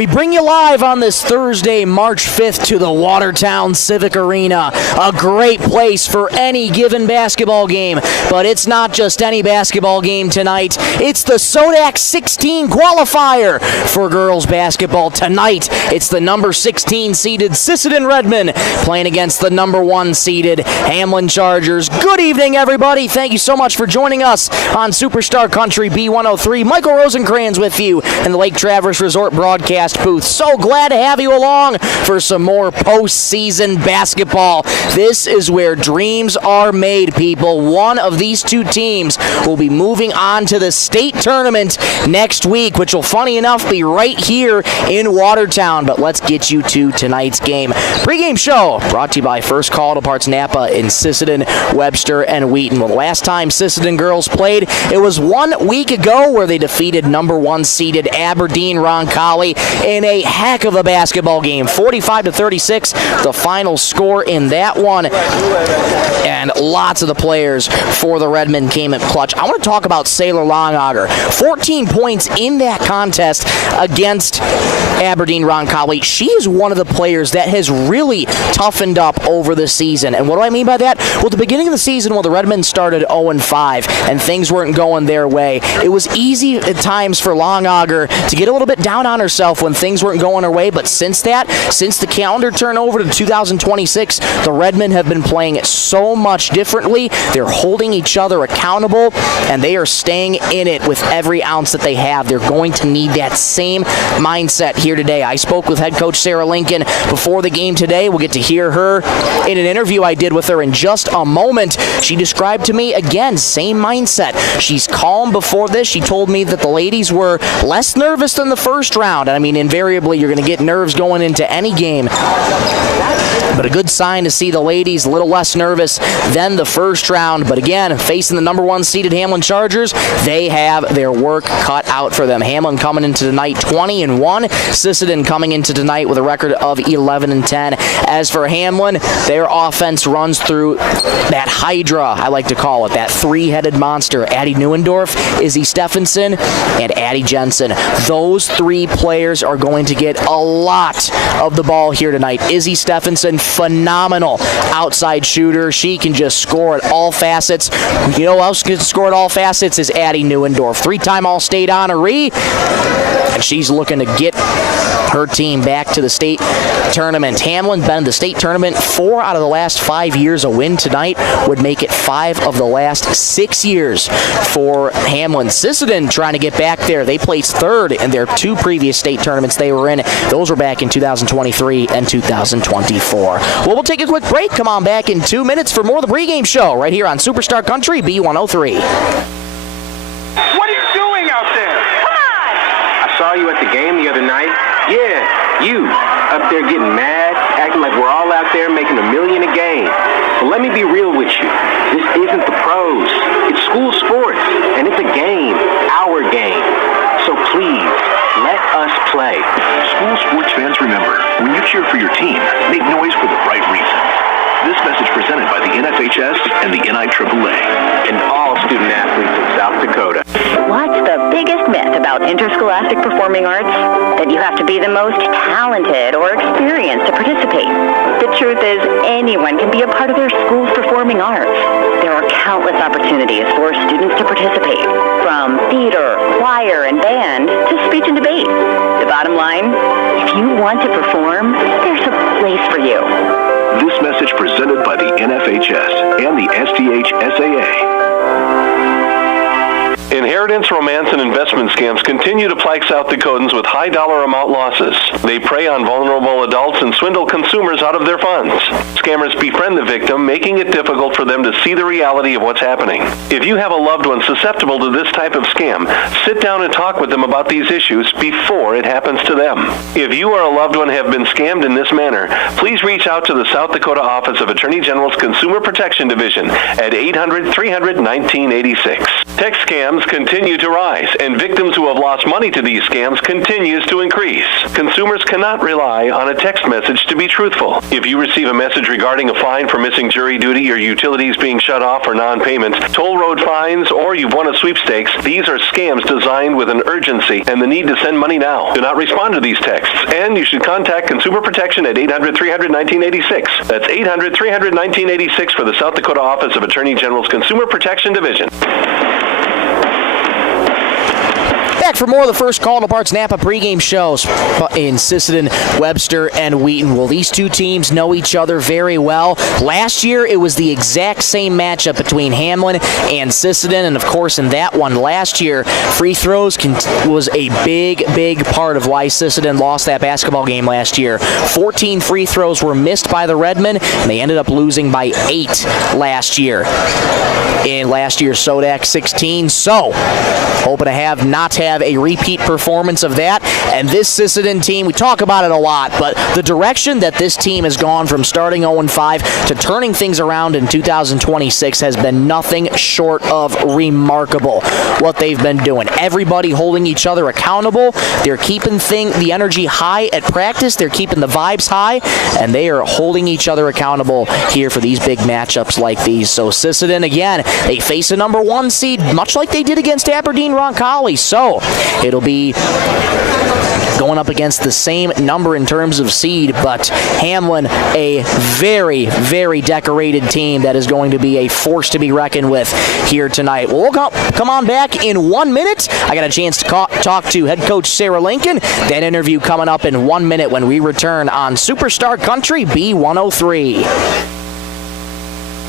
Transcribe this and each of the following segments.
We bring you live on this Thursday, March 5th to the Watertown Civic Arena. A great place for any given basketball game, but it's not just any basketball game tonight. It's the SoDak 16 qualifier for girls basketball tonight. It's the number 16 seeded Sisseton Redmen playing against the number 1 seeded Hamlin Chargers. Good evening, everybody. Thank you so much for joining us on Superstar Country B103. Michael Rosencrans with you in the Lake Traverse Resort broadcast booth. So glad to have you along for some more postseason basketball. This is where dreams are made, people. One of these two teams will be moving on to the state tournament next week, which will, funny enough, be right here in Watertown. But let's get you to tonight's game. Pregame show brought to you by First Call Auto Parts Napa in Sisseton, Webster, and Wheaton. Well, the last time Sisseton girls played, it was 1 week ago where they defeated number 1 seeded Aberdeen Roncalli in a heck of a basketball game. 45-36, the final score in that one. And lots of the players for the Redmen came in clutch. I want to talk about Sailor Longauger. 14 points in that contest against Aberdeen Roncalli. She is one of the players that has really toughened up over the season. And what do I mean by that? Well, at the beginning of the season, when the Redmen started 0-5 and things weren't going their way, it was easy at times for Longauger to get a little bit down on herself when things weren't going her way. But since the calendar turned over to 2026, the Redmen have been playing so much differently. They're holding each other accountable, and they are staying in it with every ounce that they have. They're going to need that same mindset here today. I spoke with head coach Sarah Lincoln before the game today. We'll get to hear her in an interview I did with her in just a moment. She described to me, again, same mindset. She's calm before this. She told me that the ladies were less nervous than the first round. I mean, invariably, you're going to get nerves going into any game. But a good sign to see the ladies a little less nervous than the first round. But again, facing the number 1 seeded Hamlin Chargers, they have their work cut out for them. Hamlin coming into tonight 20-1. Sisseton coming into tonight with a record of 11-10. As for Hamlin, their offense runs through that hydra, I like to call it, that three-headed monster. Addie Neuendorf, Izzy Stephenson, and Addie Jensen. Those 3 players are going to get a lot of the ball here tonight. Izzy Stephenson, phenomenal outside shooter. She can just score at all facets. You know who else can score at all facets is Addie Neuendorf. 3-time All-State honoree, and she's looking to get her team back to the state tournament. Hamlin been in the state tournament 4 out of the last 5 years. A win tonight would make it 5 of the last 6 years for Hamlin. Sisseton trying to get back there. They placed 3rd in their 2 previous state tournaments they were in. Those were back in 2023 and 2024. Well, we'll take a quick break. Come on back in 2 minutes for more of the pregame show right here on Superstar Country B103. What are you doing out there? Come on! I saw you at the game the other night. Yeah, you, up there getting mad, acting like we're all out there making $1 million a game. Well, let me be real with you. This isn't the pros. It's school sports, and it's a game, our game. So please, let us play. School sports fans, remember, when you cheer for your team, make noise for the right reason. This message presented by the NFHS and the NIAAA. And all student athletes in South Dakota. What's the biggest myth about interscholastic performing arts? That you have to be the most talented or experienced to participate. The truth is, anyone can be a part of their school's performing arts. There are countless opportunities for students to participate, from theater, choir, and band to speech and debate. The bottom line, if you want to perform, there's a place for you. This message presented by the NFHS and the SDHSAA. Inheritance, romance, and investment scams continue to plague South Dakotans with high dollar amount losses. They prey on vulnerable adults and swindle consumers out of their funds. Scammers befriend the victim, making it difficult for them to see the reality of what's happening. If you have a loved one susceptible to this type of scam, sit down and talk with them about these issues before it happens to them. If you or a loved one have been scammed in this manner, please reach out to the South Dakota Office of Attorney General's Consumer Protection Division at 800-300-1986. Text scams scams continue to rise, and victims who have lost money to these scams continues to increase. Consumers cannot rely on a text message to be truthful. If you receive a message regarding a fine for missing jury duty, your utilities being shut off for non-payment, toll road fines, or you've won a sweepstakes, these are scams designed with an urgency and the need to send money now. Do not respond to these texts, and you should contact Consumer Protection at 800-300-1986. That's 800-300-1986 for the South Dakota Office of Attorney General's Consumer Protection Division. Back for more of the First Call to Parts Napa pregame shows in Sisseton, Webster, and Wheaton. Well, these two teams know each other very well. Last year, it was the exact same matchup between Hamlin and Sisseton, and of course, in that one last year, free throws was a big part of why Sisseton lost that basketball game last year. 14 free throws were missed by the Redmen, and they ended up losing by 8 last year. In last year's SoDak 16, so hoping to not have a repeat performance of that. And this Sisseton team, we talk about it a lot, but the direction that this team has gone from starting 0-5 to turning things around in 2026 has been nothing short of remarkable. What they've been doing, everybody holding each other accountable. They're keeping the energy high at practice. They're keeping the vibes high, and they are holding each other accountable here for these big matchups like these. So Sisseton, again, they face a number 1 seed, much like they did against Aberdeen Roncalli. So it'll be going up against the same number in terms of seed, but Hamlin, a very decorated team that is going to be a force to be reckoned with here tonight. Well, we'll come on back in 1 minute. I got a chance to talk to head coach Sarah Lincoln. That interview coming up in 1 minute when we return on Superstar Country B103.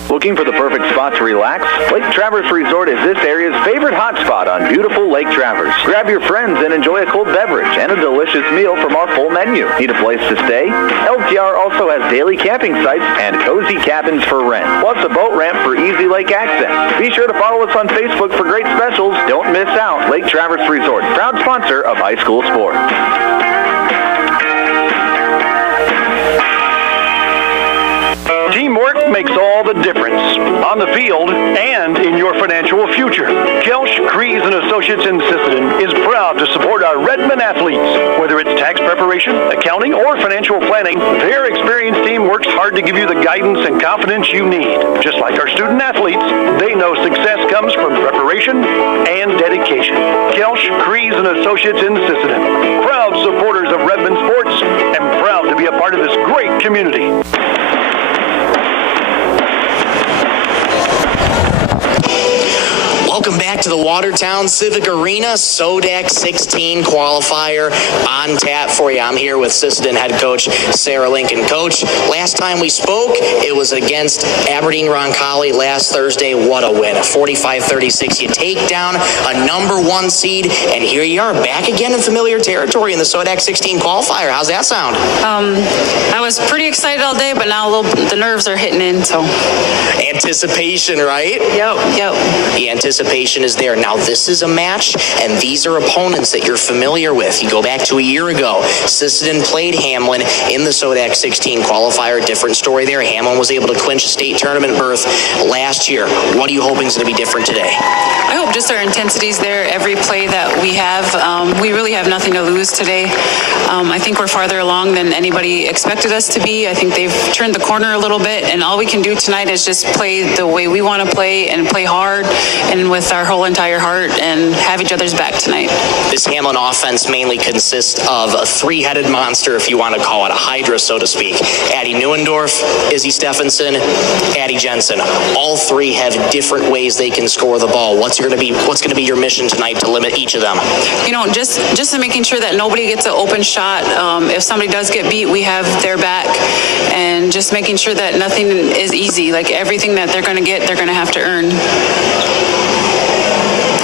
Looking for the perfect spot to relax? Lake Traverse Resort is this area's favorite hotspot on beautiful Lake Traverse. Grab your friends and enjoy a cold beverage and a delicious meal from our full menu. Need a place to stay? LTR also has daily camping sites and cozy cabins for rent, plus a boat ramp for easy lake access. Be sure to follow us on Facebook for great specials. Don't miss out. Lake Traverse Resort, proud sponsor of high school sports. Teamwork makes all the difference on the field and in your financial future. Kelsch, Kreese & Associates in Sisseton is proud to support our Redmen athletes. Whether it's tax preparation, accounting, or financial planning, their experienced team works hard to give you the guidance and confidence you need. Just like our student athletes, they know success comes from preparation and dedication. Kelsch, Kreese & Associates in Sisseton, proud supporters of Redmen sports and proud to be a part of this great community. Welcome back to the Watertown Civic Arena SoDak 16 qualifier on tap for you. I'm here with Sisseton head coach Sarah Lincoln. Coach, last time we spoke, it was against Aberdeen Roncalli last Thursday. What a win, a 45-36. You take down a number 1 seed, and here you are back again in familiar territory in the SoDak 16 qualifier. How's that sound? I was pretty excited all day, but now the nerves are hitting in. So anticipation, right? Yep. The anticipation is there. Now, this is a match, and these are opponents that you're familiar with. You go back to a year ago. Sisseton played Hamlin in the SoDak 16 qualifier. Different story there. Hamlin was able to clinch a state tournament berth last year. What are you hoping is going to be different today? I hope just our intensity's there. Every play that we have, we really have nothing to lose today. I think we're farther along than anybody expected us to be. I think they've turned the corner a little bit, and all we can do tonight is just play the way we want to play and play hard and with our whole entire heart and have each other's back tonight. This Hamlin offense mainly consists of a 3-headed monster, if you want to call it, a hydra, so to speak. Addie Neuendorf, Izzy Stephenson, Addie Jensen. All 3 have different ways they can score the ball. What's going to be your mission tonight to limit each of them? You know, just making sure that nobody gets an open shot. If somebody does get beat, we have their back, and just making sure that nothing is easy. Like everything that they're going to get, they're going to have to earn.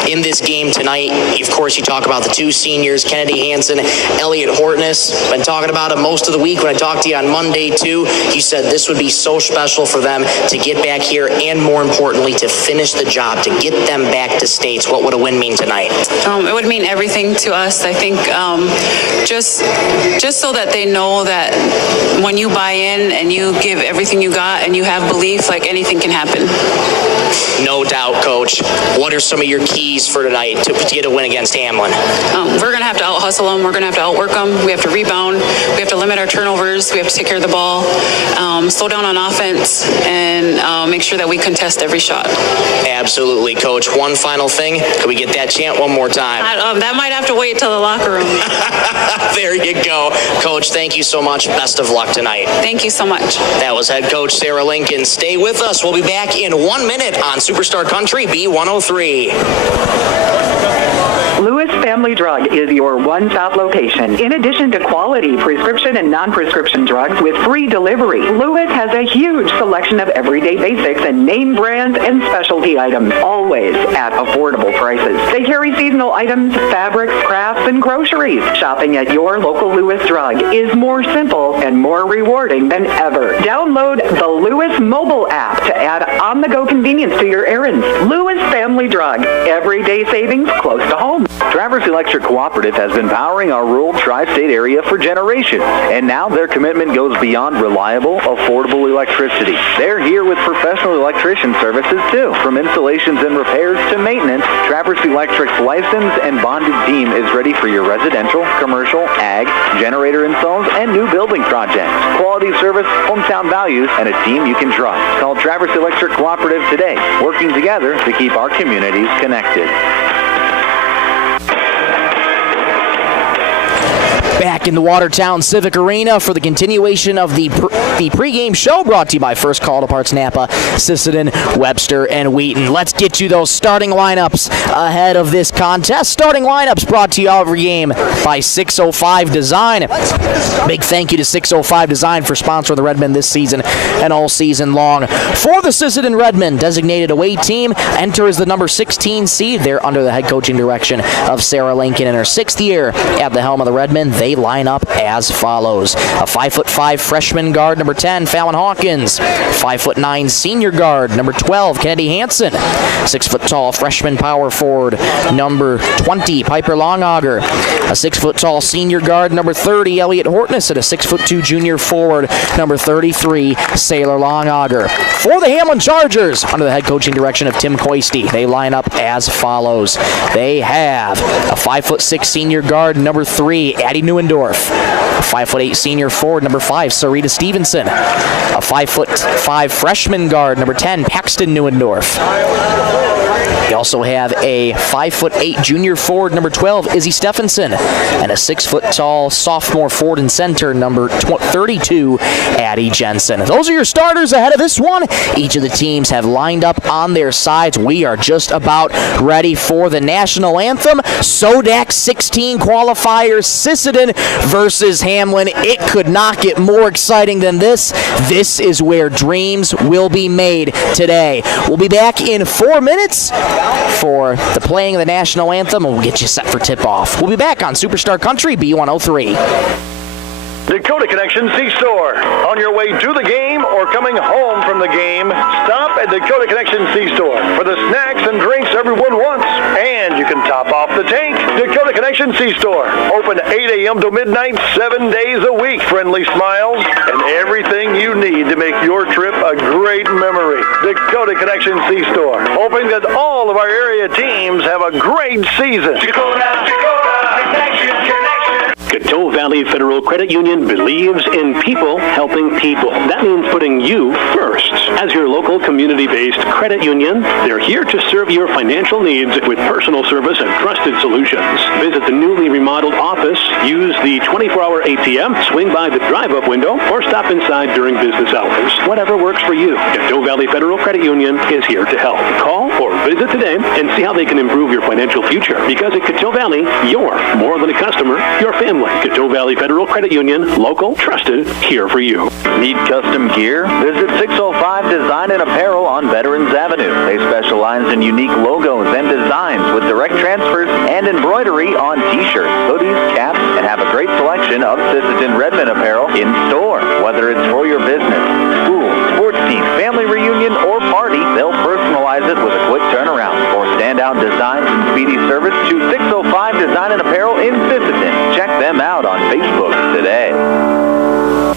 In this game tonight, of course, you talk about the 2 seniors, Kennedy Hansen, Elliot Hortness. Been talking about it most of the week. When I talked to you on Monday, too, you said this would be so special for them to get back here and, more importantly, to finish the job, to get them back to states. What would a win mean tonight? It would mean everything to us. I think just so that they know that when you buy in and you give everything you got and you have belief, like anything can happen. No doubt, Coach. What are some of your keys for tonight to get a win against Hamlin? We're going to have to out-hustle them. We're going to have to outwork them. We have to rebound. We have to limit our turnovers. We have to take care of the ball, slow down on offense, and make sure that we contest every shot. Absolutely, Coach. One final thing. Can we get that chant one more time? That might have to wait till the locker room. There you go. Coach, thank you so much. Best of luck tonight. Thank you so much. That was head coach Sarah Lincoln. Stay with us. We'll be back in 1 minute on Superstar Country B103. Lewis Family Drug is your one-stop location. In addition to quality prescription and non-prescription drugs with free delivery, Lewis has a huge selection of everyday basics and name brands and specialty items, always at affordable prices. They carry seasonal items, fabrics, crafts, and groceries. Shopping at your local Lewis Drug is more simple and more rewarding than ever. Download the Lewis mobile app to add on-the-go convenience to your errands. Lewis Family Drug. Everyday savings close to home. Traverse Electric Cooperative has been powering our rural tri-state area for generations, and now their commitment goes beyond reliable, affordable electricity. They're here with professional electrician services too. From installations and repairs to maintenance, Traverse Electric's licensed and bonded team is ready for your residential, commercial, ag, generator installs, and new building projects. Quality service, hometown values, and a team you can trust. Call Traverse Electric Cooperative today, working together to keep our communities connected. Back in the Watertown Civic Arena for the continuation of the pregame show, brought to you by First Call to Parts Napa, Sisseton, Webster, and Wheaton. Let's get you those starting lineups ahead of this contest. Starting lineups brought to you every game by 605 Design. Big thank you to 605 Design for sponsoring the Redmen this season and all season long. For the Sisseton Redmen, designated away team, enter as the number 16 seed. They're under the head coaching direction of Sarah Lincoln in her 6th year at the helm of the Redmen. They line up as follows. A 5'5" freshman guard, number 10, Fallon Hawkins. 5'9" senior guard, number 12, Kennedy Hansen. 6-foot-tall freshman power forward, number 20, Piper Longauger. A 6-foot-tall senior guard, number 30, Elliot Hortness, and a 6'2" junior forward, number 33, Sailor Longauger. For the Hamlin Chargers, under the head coaching direction of Tim Coisty, they line up as follows. They have a 5'6" senior guard, number 3, Addie Newendorf. A 5'8" senior forward, number 5, Sarita Stevenson. A 5'5" freshman guard, number 10, Paxton Newendorf. They also have a 5'8" junior forward, number 12, Izzy Stephenson, and a 6-foot-tall sophomore forward and center, number 32, Addie Jensen. Those are your starters ahead of this one. Each of the teams have lined up on their sides. We are just about ready for the national anthem. SoDak 16 qualifiers, Sisseton versus Hamlin. It could not get more exciting than this. This is where dreams will be made today. We'll be back in 4 minutes for the playing of the national anthem, and we'll get you set for tip-off. We'll be back on Superstar Country B103. Dakota Connection C-Store. On your way to the game or coming home from the game, stop at Dakota Connection C-Store for the snacks and drinks everyone wants. And you can top off the tank. Dakota Connection C-Store. Open 8 a.m. to midnight, 7 days a week. Friendly smiles and everything you need to make your trip a great memory. Dakota Connection C-Store. Hoping that all of our area teams have a great season. Dakota Connection. Coteau Valley Federal Credit Union believes in people helping people. That means putting you first. As your local community-based credit union, they're here to serve your financial needs with personal service and trusted solutions. Visit the newly remodeled office, use the 24-hour ATM, swing by the drive-up window, or stop inside during business hours. Whatever works for you, Coteau Valley Federal Credit Union is here to help. Call or visit today and see how they can improve your financial future. Because at Coteau Valley, you're more than a customer, you're family. Coteau Valley Federal Credit Union, local, trusted, here for you. Need custom gear? Visit 605 Design and Apparel on Veterans Avenue. They specialize in unique logos and designs with direct transfers and embroidery on t-shirts, hoodies, caps, and have a great selection of Sisseton Redmen apparel in store. Whether it's for your business, school, sports team, family reunion, or party, they'll personalize it with a quick turnaround. For standout designs and speedy service, choose 605 Design and Apparel in Sisseton. Check them out on Facebook today.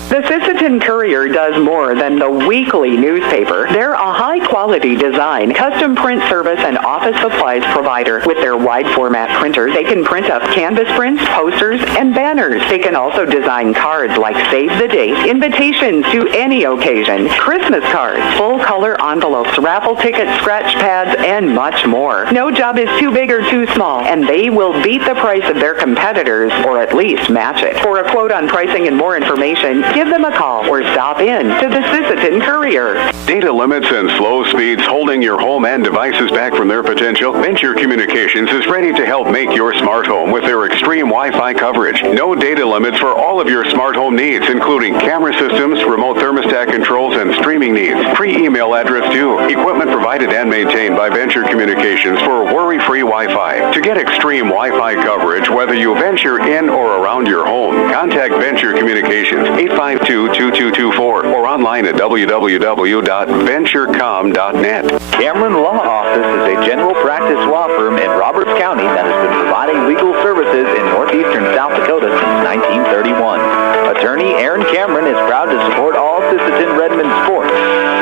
The Sisseton Sisseton Courier does more than the weekly newspaper. They're a high-quality design, custom print service, and office supplies provider. With their wide-format printer, they can print up canvas prints, posters, and banners. They can also design cards like Save the Date, invitations to any occasion, Christmas cards, full-color envelopes, raffle tickets, scratch pads, and much more. No job is too big or too small, and they will beat the price of their competitors, or at least match it. For a quote on pricing and more information, give them a call or stop in to the Sisseton Courier. Data limits and slow speeds holding your home and devices back from their potential? Venture Communications is ready to help make your smart home with their extreme Wi-Fi coverage. No data limits for all of your smart home needs, including camera systems, remote thermostat controls, and streaming needs. Free email address too. Equipment provided and maintained by Venture Communications for worry-free Wi-Fi. To get extreme Wi-Fi coverage, whether you venture in or around your home, contact Venture Communications 852-2224 or online at www.venturecom.net. Cameron Law Office is a general practice law firm in Roberts County that has been providing legal services in northeastern South Dakota since 1931. Attorney Aaron Cameron is proud to support all Sisseton Redmond sports.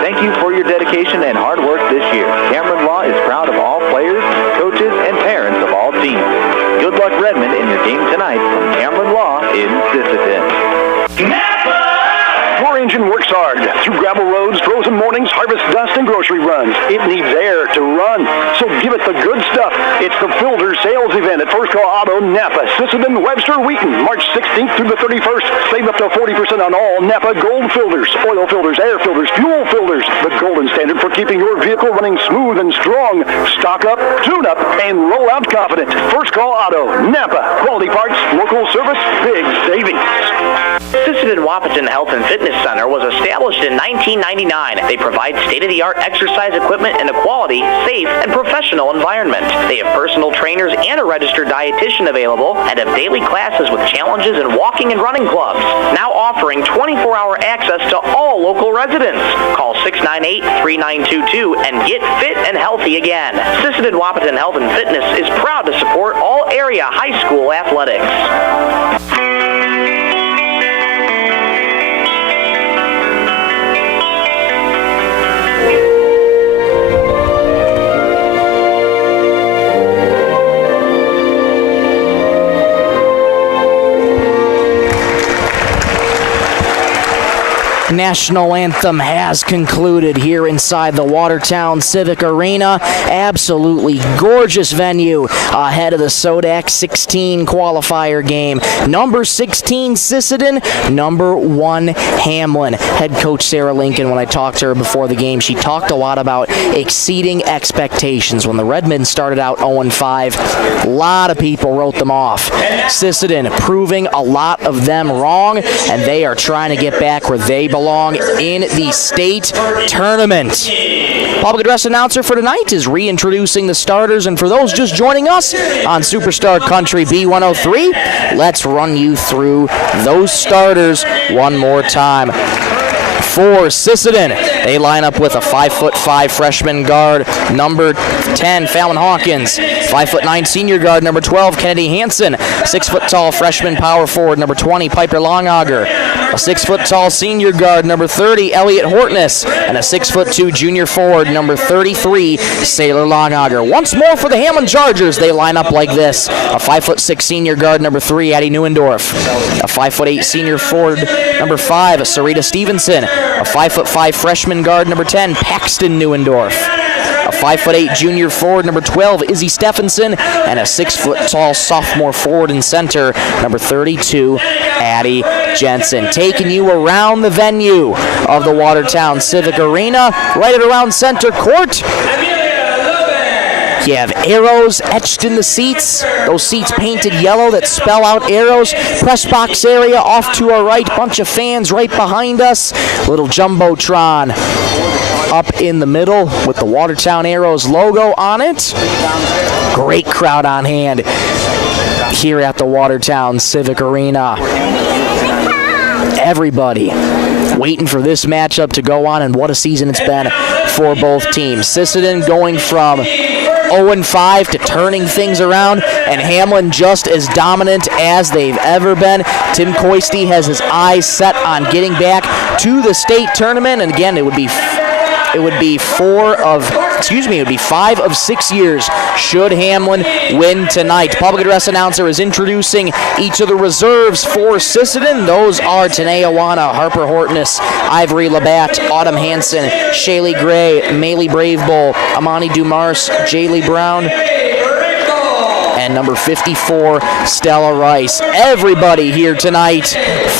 Thank you for your dedication and hard work this year. Cameron Law is proud of all players, coaches, and parents of all teams. Good luck, Redmond, in your game tonight from Cameron Law in Sisseton. Your engine works hard through gravel roads, frozen mornings, harvest dust, and grocery runs. It needs air to run, so give it the good stuff. It's the Filter Sales Event at First Call Auto Napa, Sisseton, Webster, Wheaton, March 16th through the 31st. Save up to 40% on all Napa Gold filters, oil filters, air filters, fuel filters. The golden standard for keeping your vehicle running smooth and strong. Stock up, tune up, and roll out confident. First Call Auto Napa. Quality parts, local service, big savings. Sisseton Watertown Health and Fitness Center was established in 1999. They provide state-of-the-art exercise equipment in a quality, safe, and professional environment. They have personal trainers and a registered dietitian available and have daily classes with challenges in walking and running clubs. Now offering 24-hour access to all local residents. Call 698-3922 and get fit and healthy again. Sisseton Watertown Health and Fitness is proud to support all area high school athletics. National anthem has concluded here inside the Watertown Civic Arena. Absolutely gorgeous venue ahead of the SoDak 16 qualifier game. Number 16 Sisseton, number 1 Hamlin. Head coach Sarah Lincoln, when I talked to her before the game, she talked a lot about exceeding expectations. When the Redmen started out 0-5, a lot of people wrote them off. Sisseton proving a lot of them wrong, and they are trying to get back where they belong in the state tournament. Public address announcer for tonight is reintroducing the starters, and for those just joining us on Superstar Country B103, let's run you through those starters one more time. For Sisseton, they line up with a 5'5" freshman guard, number 10, Fallon Hawkins, 5'9" senior guard, number 12, Kennedy Hansen, 6'tall freshman power forward, number 20, Piper Longauger, a 6'tall senior guard, number 30, Elliot Hortness, and a 6'2" junior forward, number 33, Sailor Longauger. Once more for the Hamlin Chargers, they line up like this: a 5'6" senior guard, number 3, Addie Neuendorf, a 5'8" senior forward, number 5, Sarita Stevenson, a 5'5" freshman guard, number 10, Paxton Neuendorf, a 5'8" junior forward, number 12, Izzy Stephenson, and a 6'tall sophomore forward and center, number 32, Addie Jensen. Taking you around the venue of the Watertown Civic Arena, right at around center court. You have arrows etched in the seats, those seats painted yellow that spell out arrows. Press box area off to our right, bunch of fans right behind us. Little Jumbotron up in the middle with the Watertown Arrows logo on it. Great crowd on hand here at the Watertown Civic Arena. Everybody waiting for this matchup to go on, and what a season it's been for both teams. Sisseton going from 0-5 to turning things around, and Hamlin just as dominant as they've ever been. Tim Coisty has his eyes set on getting back to the state tournament, and again, it would be 5 of 6 years should Hamlin win tonight. Public address announcer is introducing each of the reserves for Sisseton. Those are Tanae Awana, Harper Hortness, Ivory Labatt, Autumn Hansen, Shaylee Gray, Maylee Bravebowl, Amani Dumars, Jaylee Brown, and number 54, Stella Rice. Everybody here tonight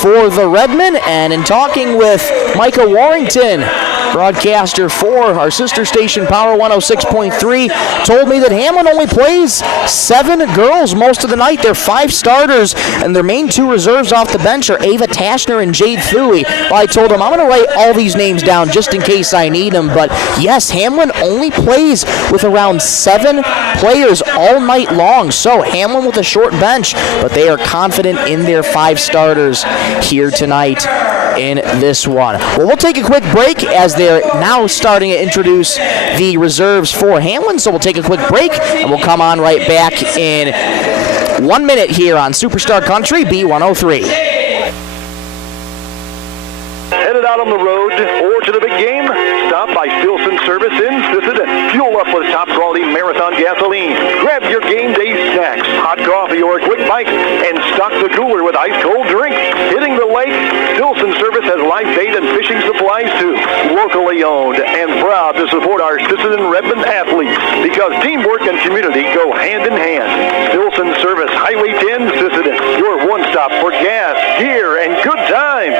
for the Redmen, and in talking with Micah Warrington, broadcaster for our sister station Power 106.3, told me that Hamlin only plays 7 girls most of the night. They're 5 starters, and their main 2 reserves off the bench are Ava Tashner and Jade Thuey. Well, I told him I'm going to write all these names down just in case I need them, but yes, Hamlin only plays with around 7 players all night long, so Hamlin with a short bench, but they are confident in their 5 starters here tonight in this one. Well, we'll take a quick break as they're now starting to introduce the reserves for Hamlin, so we'll take a quick break and we'll come on right back in 1 minute here on Superstar Country B103. Headed out on the road or to the big game? Stop by Stilson Service in Sisseton. Fuel up with top quality Marathon gasoline. Grab your game day snacks, hot coffee, or a quick bite, and stock the cooler with ice cold drinks. Hitting the lake? Stilson Service has live bait and fishing supplies too. Locally owned and proud to support our Sisseton Redmond athletes because teamwork and community go hand in hand. Stilson Service, Highway 10, Sisseton. Your one stop for gas, gear, and good times.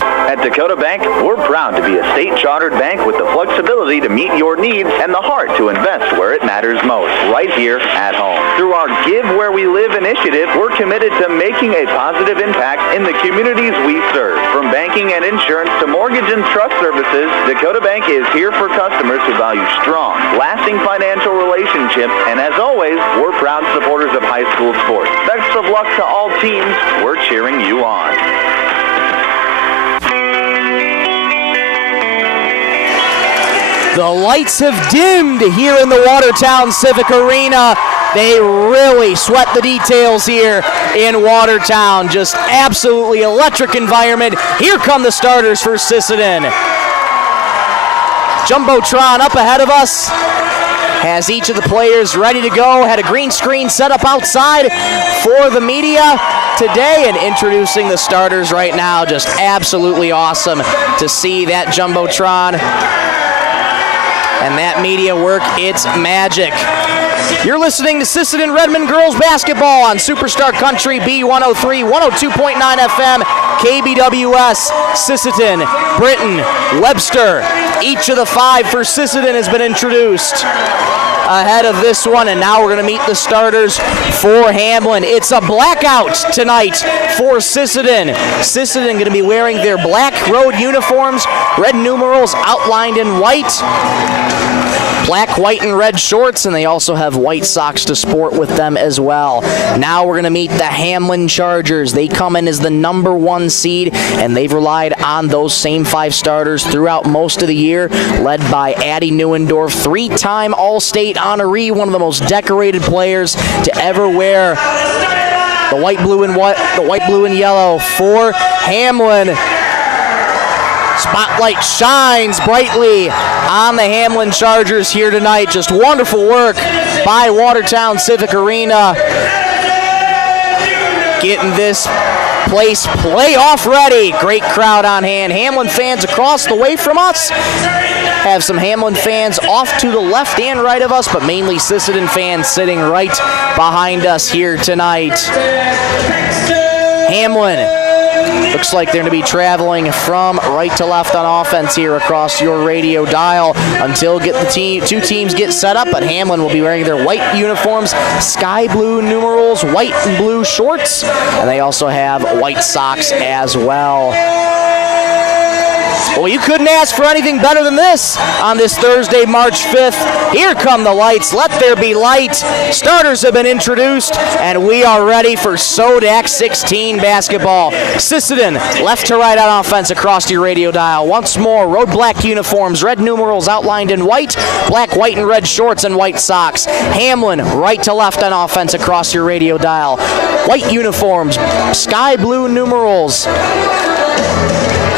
At Dakota Bank, we're proud to be a state-chartered bank with the flexibility to meet your needs and the heart to invest where it matters most, right here at home. Through our Give Where We Live initiative, we're committed to making a positive impact in the communities we serve. From banking and insurance to mortgage and trust services, Dakota Bank is here for customers who value strong, lasting financial relationships, and as always, we're proud supporters of high school sports. Best of luck to all teams. We're cheering you on. The lights have dimmed here in the Watertown Civic Arena. They really sweat the details here in Watertown. Just absolutely electric environment. Here come the starters for Sisseton. Jumbotron up ahead of us has each of the players ready to go. Had a green screen set up outside for the media today, and introducing the starters right now. Just absolutely awesome to see that Jumbotron and that media work. It's magic. You're listening to Sisseton Redmond Girls Basketball on Superstar Country B103, 102.9 FM, KBWS, Sisseton, Britton, Webster. Each of the 5 for Sisseton has been introduced ahead of this one, and now we're going to meet the starters for Hamlin. It's a blackout tonight for Sisseton. Sisseton going to be wearing their black road uniforms, red numerals outlined in white, black, white, and red shorts, and they also have white socks to sport with them as well. Now we're going to meet the Hamlin Chargers. They come in as the number 1 seed, and they've relied on those same 5 starters throughout most of the year, led by Addie Neuendorf, 3-time All-State honoree, one of the most decorated players to ever wear the white, blue, and yellow for Hamlin. Spotlight shines brightly on the Hamlin Chargers here tonight. Just wonderful work by Watertown Civic Arena, getting this place playoff ready. Great crowd on hand. Hamlin fans across the way from us. Have some Hamlin fans off to the left and right of us, but mainly Sisseton fans sitting right behind us here tonight. Hamlin looks like they're going to be traveling from right to left on offense here across your radio dial until the 2 teams get set up, but Hamlin will be wearing their white uniforms, sky blue numerals, white and blue shorts, and they also have white socks as well. Well, you couldn't ask for anything better than this on this Thursday, March 5th. Here come the lights. Let there be light. Starters have been introduced, and we are ready for SoDak 16 basketball. Sisseton, left to right on offense across your radio dial. Once more, road black uniforms, red numerals outlined in white, black, white, and red shorts and white socks. Hamlin, right to left on offense across your radio dial. White uniforms, sky blue numerals,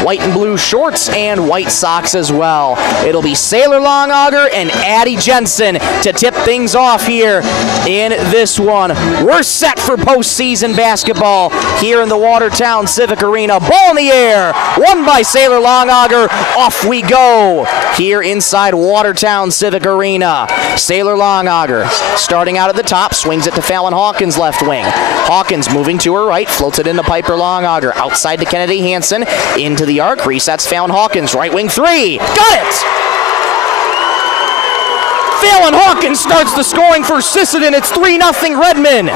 white and blue shorts, and white socks as well. It'll be Sailor Longauger and Addie Jensen to tip things off here in this one. We're set for postseason basketball here in the Watertown Civic Arena. Ball in the air, won by Sailor Longauger. Off we go here inside Watertown Civic Arena. Sailor Longauger starting out at the top, swings it to Fallon Hawkins left wing. Hawkins moving to her right, floats it into Piper Longauger. Outside to Kennedy Hansen, into the arc, resets Fallon Hawkins, right wing three, got it! Fallon Hawkins starts the scoring for Sisseton. It's 3-0 Redmond.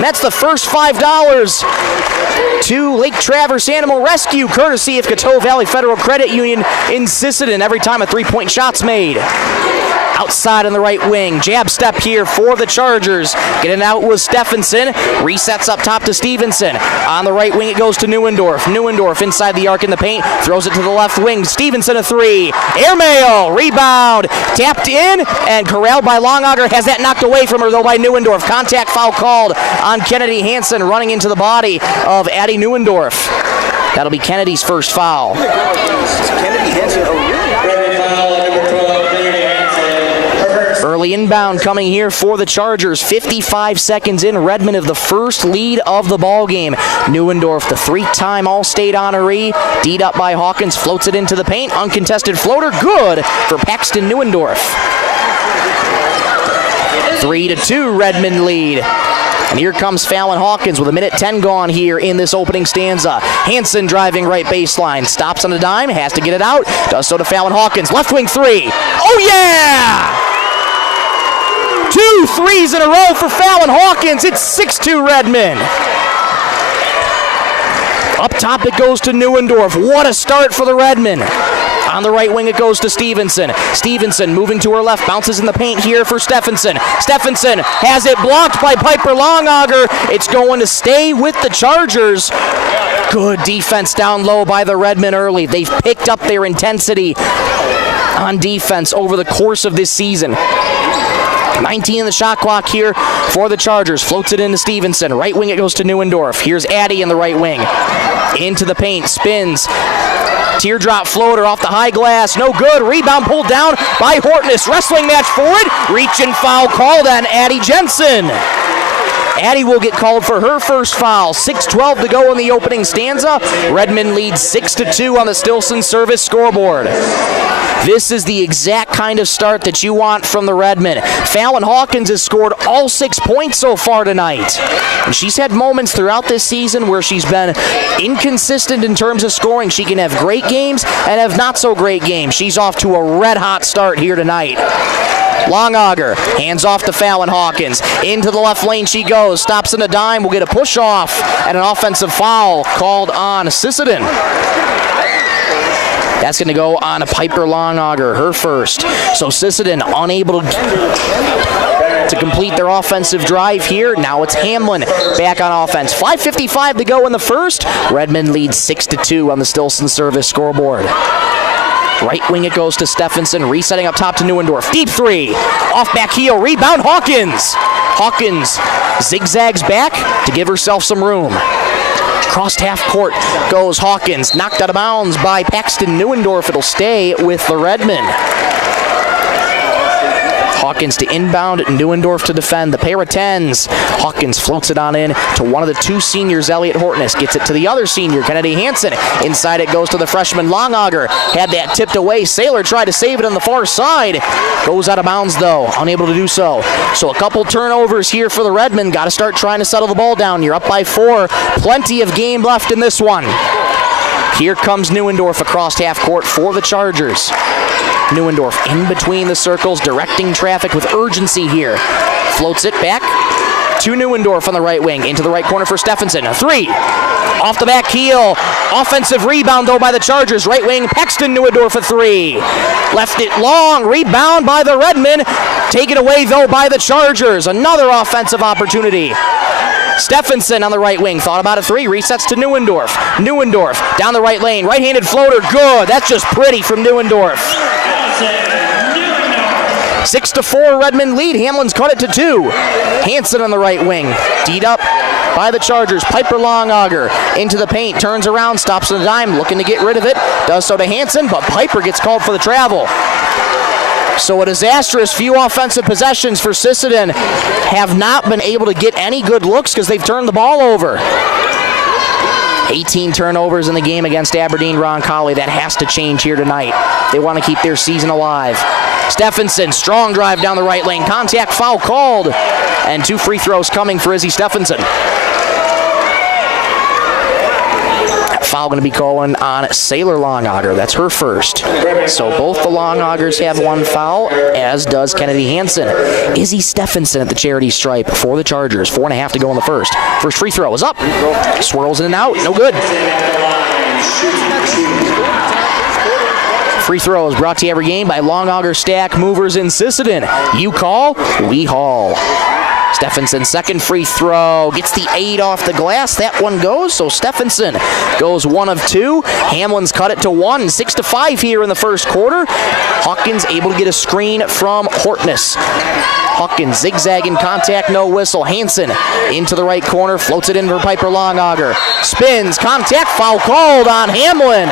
That's the first $5 to Lake Traverse Animal Rescue, courtesy of Coteau Valley Federal Credit Union in Sisseton every time a three-point shot's made. Outside on the right wing, jab step here for the Chargers. Getting out was Stephenson. Resets up top to Stevenson. On the right wing, it goes to Neuendorf. Neuendorf inside the arc in the paint, throws it to the left wing. Stevenson a three. Airmail, rebound, tapped in, and corralled by Longauger. Has that knocked away from her, though, by Neuendorf. Contact foul called on Kennedy Hansen, running into the body of Addie Neuendorf. That'll be Kennedy's first foul. Kennedy Hansen, Early inbound coming here for the Chargers. 55 seconds in, Redmond have the first lead of the ball game. Neuendorf, the three-time All-State honoree, D'd up by Hawkins, floats it into the paint. Uncontested floater, good for Paxton Neuendorf. 3-2 Redmond lead. And here comes Fallon Hawkins with 1:10 gone here in this opening stanza. Hansen driving right baseline, stops on a dime, has to get it out, does so to Fallon Hawkins. Left wing three. Oh yeah! 2 threes in a row for Fallon Hawkins. It's 6-2 Redmond. Up top it goes to Neuendorf. What a start for the Redmond. On the right wing it goes to Stevenson. Stevenson moving to her left, bounces in the paint here for Stephenson. Stephenson has it blocked by Piper Longauger. It's going to stay with the Chargers. Good defense down low by the Redmond early. They've picked up their intensity on defense over the course of this season. 19 in the shot clock here for the Chargers. Floats it into Stevenson. Right wing it goes to Neuendorf. Here's Addie in the right wing. Into the paint. Spins. Teardrop floater off the high glass. No good. Rebound pulled down by Hortness. Wrestling match forward. Reach and foul called on Addie Jensen. Addie will get called for her first foul. 6:12 to go in the opening stanza. Redmond leads 6-2 on the Stilson service scoreboard. This is the exact kind of start that you want from the Redmond. Fallon Hawkins has scored all 6 points so far tonight. And she's had moments throughout this season where she's been inconsistent in terms of scoring. She can have great games and have not so great games. She's off to a red-hot start here tonight. Longauger hands off to Fallon Hawkins. Into the left lane she goes. Stops in a dime. Will get a push off and an offensive foul called on Sisseton. That's going to go on a Piper Longauger, her first. So Sisseton unable to complete their offensive drive here. Now it's Hamlin back on offense. 5:55 to go in the first. Redmond leads 6-2 on the Stilson service scoreboard. Right wing it goes to Stephenson, resetting up top to Neuendorf. Deep three, off back heel, rebound Hawkins. Hawkins zigzags back to give herself some room. Crossed half court goes Hawkins, knocked out of bounds by Paxton Neuendorf. It'll stay with the Redmond. Hawkins to inbound, Neuendorf to defend. The pair of 10s. Hawkins floats it on in to one of the two seniors, Elliott Hortness. Gets it to the other senior, Kennedy Hansen. Inside it goes to the freshman Longauger. Had that tipped away. Sailor tried to save it on the far side. Goes out of bounds though, unable to do so. So a couple turnovers here for the Redmond. Got to start trying to settle the ball down. You're up by 4. Plenty of game left in this one. Here comes Neuendorf across half court for the Chargers. Neuendorf in between the circles, directing traffic with urgency here. Floats it back to Neuendorf on the right wing. Into the right corner for Stephenson. A three. Off the back heel. Offensive rebound, though, by the Chargers. Right wing, Paxton Neuendorf a three. Left it long. Rebound by the Redmen. Taken away, though, by the Chargers. Another offensive opportunity. Stephenson on the right wing. Thought about a three. Resets to Neuendorf. Neuendorf down the right lane. Right-handed floater. Good. That's just pretty from Neuendorf. 6-4 Redmond lead. Hamlin's cut it to 2. Hansen on the right wing. D'd up by the Chargers. Piper Longauger into the paint. Turns around. Stops on the dime. Looking to get rid of it. Does so to Hansen, but Piper gets called for the travel. So a disastrous few offensive possessions for Sisseton. Have not been able to get any good looks because they've turned the ball over. 18 turnovers in the game against Aberdeen Roncalli. That has to change here tonight. They want to keep their season alive. Stephenson, strong drive down the right lane. Contact foul called. And 2 free throws coming for Izzy Stephenson. Foul going to be calling on Sailor Longauger. That's her first. So both the Longaugers have 1 foul, as does Kennedy Hansen. Izzy Stephenson at the charity stripe for the Chargers. 4.5 to go in the first. First free throw is up. Swirls in and out. No good. Free throws brought to you every game by Longauger Stack Movers in Sisseton. You call, we haul. Stephenson, second free throw, gets the 8 off the glass. That one goes, so Stephenson goes 1 of 2. Hamlin's cut it to 1, 6-5 here in the first quarter. Hawkins able to get a screen from Hortness. Hawkins zigzagging contact, no whistle. Hansen into the right corner, floats it in for Piper Longauger. Spins, contact, foul called on Hamlin.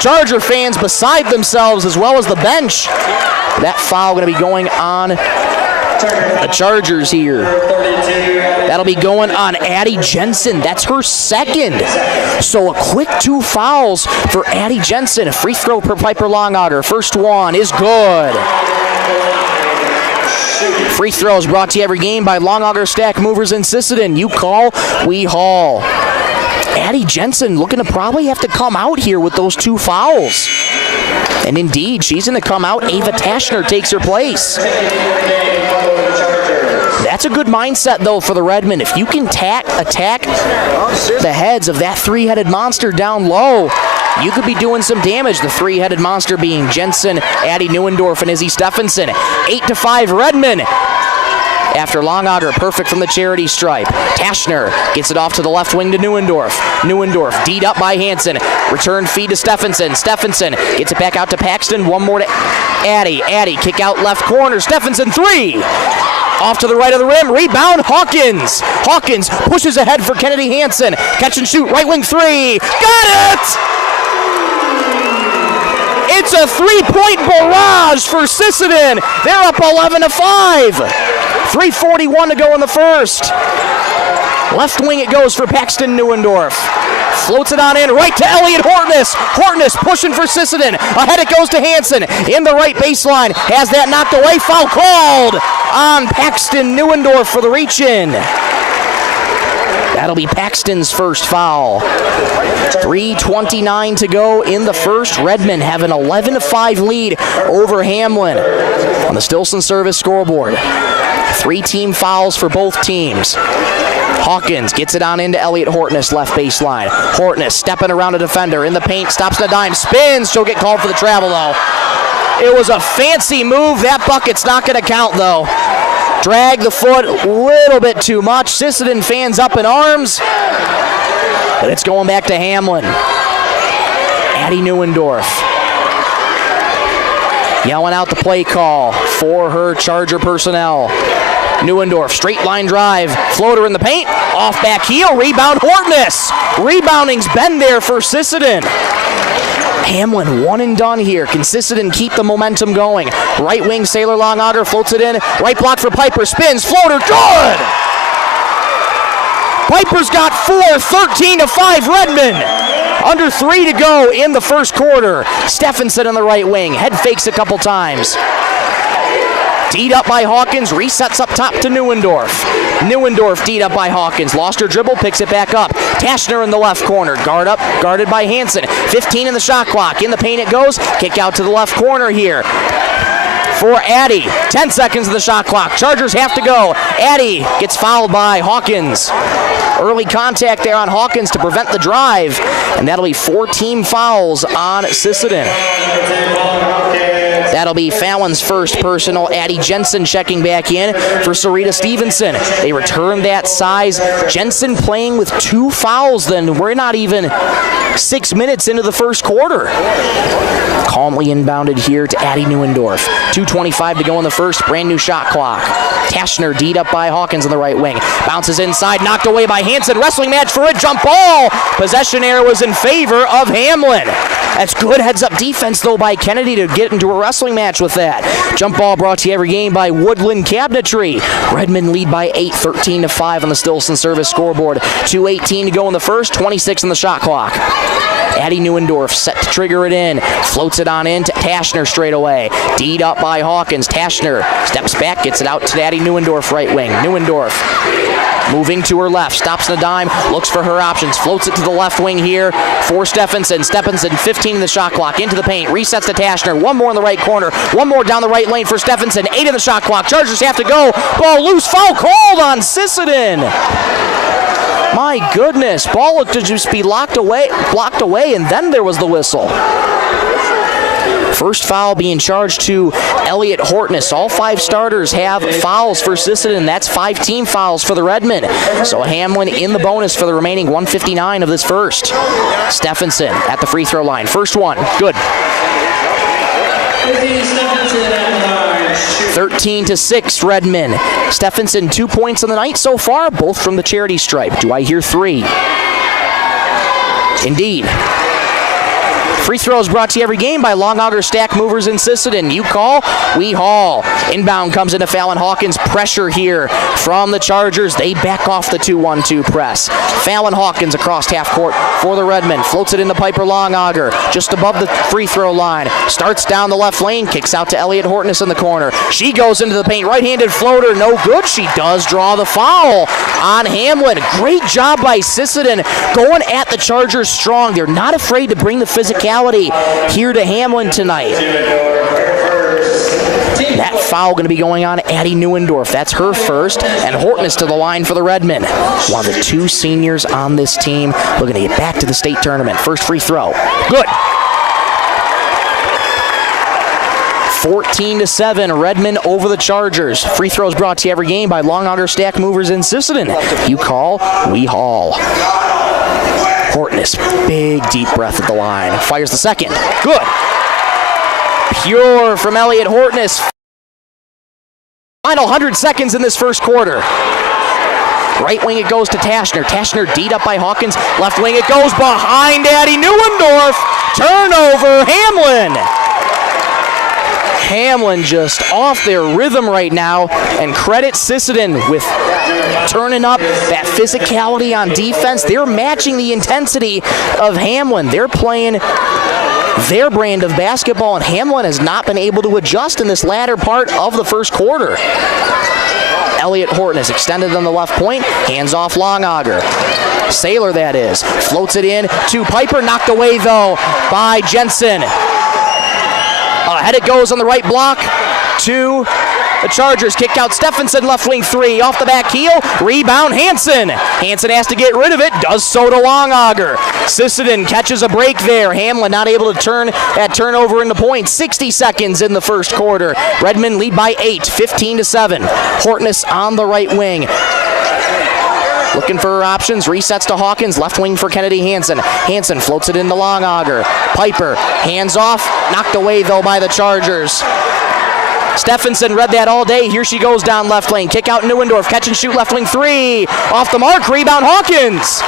Charger fans beside themselves as well as the bench. That foul going to be going on the Chargers here. That'll be going on Addie Jensen. That's her second. So a quick 2 fouls for Addie Jensen. A free throw for Piper Longauger. First one is good. Free throws brought to you every game by Longauger Stack Movers in Sisseton. You call, we haul. Addie Jensen looking to probably have to come out here with those 2 fouls. And indeed, she's going to come out. Ava Taschner takes her place. That's a good mindset, though, for the Redmen. If you can attack the heads of that 3-headed monster down low, you could be doing some damage. The 3-headed monster being Jensen, Addie Neuendorf, and Izzy Stephenson. 8-5 Redmen. After Longauger, perfect from the charity stripe. Taschner gets it off to the left wing to Neuendorf. Neuendorf, D'd up by Hansen. Return feed to Stephenson. Stephenson gets it back out to Paxton. 1 more to Addie. Addie, kick out left corner. Stephenson, 3. Off to the right of the rim. Rebound, Hawkins. Hawkins pushes ahead for Kennedy Hansen. Catch and shoot, right wing 3. Got it! It's a 3-point barrage for Sisseton. They're up 11-5. 3:41 to go in the first. Left wing it goes for Paxton Neuendorf. Floats it on in right to Elliot Hortness. Hortness pushing for Sisseton. Ahead it goes to Hansen. In the right baseline. Has that knocked away. Foul called on Paxton Neuendorf for the reach-in. That'll be Paxton's first foul. 3:29 to go in the first. Redmen have an 11-5 lead over Hamlin on the Stilson Service scoreboard. 3 team fouls for both teams. Hawkins gets it on into Elliot Hortness, left baseline. Hortness stepping around a defender in the paint, stops on a dime, spins. She'll get called for the travel, though. It was a fancy move. That bucket's not going to count, though. Drag the foot a little bit too much. Sisseton fans up in arms. But it's going back to Hamlin. Addie Neuendorf yelling out the play call for her Charger personnel. Neuendorf, straight line drive, floater in the paint, off back heel, rebound Hortness. Rebounding's been there for Sisseton. Hamlin one and done here. Can Sisseton keep the momentum going? Right wing, Sailor Longauger floats it in. Right block for Piper, spins, floater, good! Piper's got 4, 13-5 Redmen. Under 3 to go in the first quarter. Stephenson on the right wing, head fakes a couple times. D'd up by Hawkins, resets up top to Neuendorf. Neuendorf D'd up by Hawkins, lost her dribble, picks it back up. Taschner in the left corner, guarded by Hansen. 15 in the shot clock, in the paint it goes, kick out to the left corner here. for Addy. 10 seconds of the shot clock. Chargers have to go. Addy gets fouled by Hawkins. Early contact there on Hawkins to prevent the drive, and that'll be 4 team fouls on Sisseton. That'll be Fallon's first personal. Addie Jensen checking back in for Sarita Stevenson. They return that size. Jensen playing with 2 fouls then. We're not even 6 minutes into the first quarter. Calmly inbounded here to Addie Neuendorf. 2:25 to go in the first. Brand new shot clock. Tashner D'd up by Hawkins on the right wing. Bounces inside, knocked away by Hansen. Wrestling match for a jump ball. Possession error was in favor of Hamlin. That's good heads-up defense, though, by Kennedy to get into a wrestling match with that. Jump ball brought to you every game by Woodland Cabinetry. Redmond lead by 8, 13-5 on the Stillson Service scoreboard. 2:18 to go in the first, 26 on the shot clock. Addie Neuendorf set to trigger it in. Floats it on in to Tashner straight away. D'd up by Hawkins. Tashner steps back, gets it out to Addie Neuendorf right wing. Neuendorf moving to her left, stops in a dime, looks for her options, floats it to the left wing here for Stephenson. Stephenson 15 in the shot clock, into the paint, resets to Tashner. One more in the right corner, one more down the right lane for Stephenson. 8 in the shot clock. Chargers have to go. Ball loose, foul called on Sisseton. My goodness, ball looked to just be blocked away, and then there was the whistle. First foul being charged to Elliot Hortness. All 5 starters have fouls for Sisseton. That's 5 team fouls for the Redmen. So Hamlin in the bonus for the remaining 1:59 of this first. Stephenson at the free throw line. First one, good. 13-6 Redmen. Stephenson 2 points on the night so far, both from the charity stripe. Do I hear 3? Indeed. Free throws brought to you every game by Long Auger Stack Movers in Sisseton. You call, we haul. Inbound comes into Fallon Hawkins. Pressure here from the Chargers. They back off the 2-1-2 press. Fallon Hawkins across half court for the Redmen. Floats it into Piper Long Auger just above the free throw line. Starts down the left lane. Kicks out to Elliot Hortness in the corner. She goes into the paint. Right-handed floater. No good. She does draw the foul on Hamlin. Great job by Sisseton going at the Chargers strong. They're not afraid to bring the physicality here to Hamlin tonight. That foul going to be going on Addie Neuendorf. That's her first, and Hortness to the line for the Redmen. One of the 2 seniors on this team looking to get back to the state tournament. First free throw. Good. 14-7, Redmen over the Chargers. Free throws brought to you every game by Long Auger Stack Movers in Sisseton. You call, we haul. Hortness, big deep breath at the line. Fires the second. Good. Pure from Elliot Hortness. Final 100 seconds in this first quarter. Right wing it goes to Tashner. Tashner D'd up by Hawkins. Left wing it goes behind Addie Neuendorf. Turnover, Hamlin. Hamlin just off their rhythm right now, and credit Sisseton with turning up that physicality on defense. They're matching the intensity of Hamlin. They're playing their brand of basketball, and Hamlin has not been able to adjust in this latter part of the first quarter. Elliot Hortness extended on the left point, hands off Long Auger. Saylor, that is, floats it in to Piper, knocked away though by Jensen. Ahead it goes on the right block to the Chargers. Kick out Stephenson, left wing 3, off the back heel. Rebound Hansen. Hansen has to get rid of it, does so to Long Auger. Sisseton catches a break there. Hamlin not able to turn that turnover into points. 60 seconds in the first quarter. Redmond lead by 8, 15-7. Hortness on the right wing. Looking for her options, resets to Hawkins, left wing for Kennedy Hansen. Hansen floats it into Long Auger. Piper, hands off, knocked away though by the Chargers. Stephenson read that all day. Here she goes down left lane. Kick out Neuendorf, catch and shoot left wing 3. Off the mark, rebound Hawkins.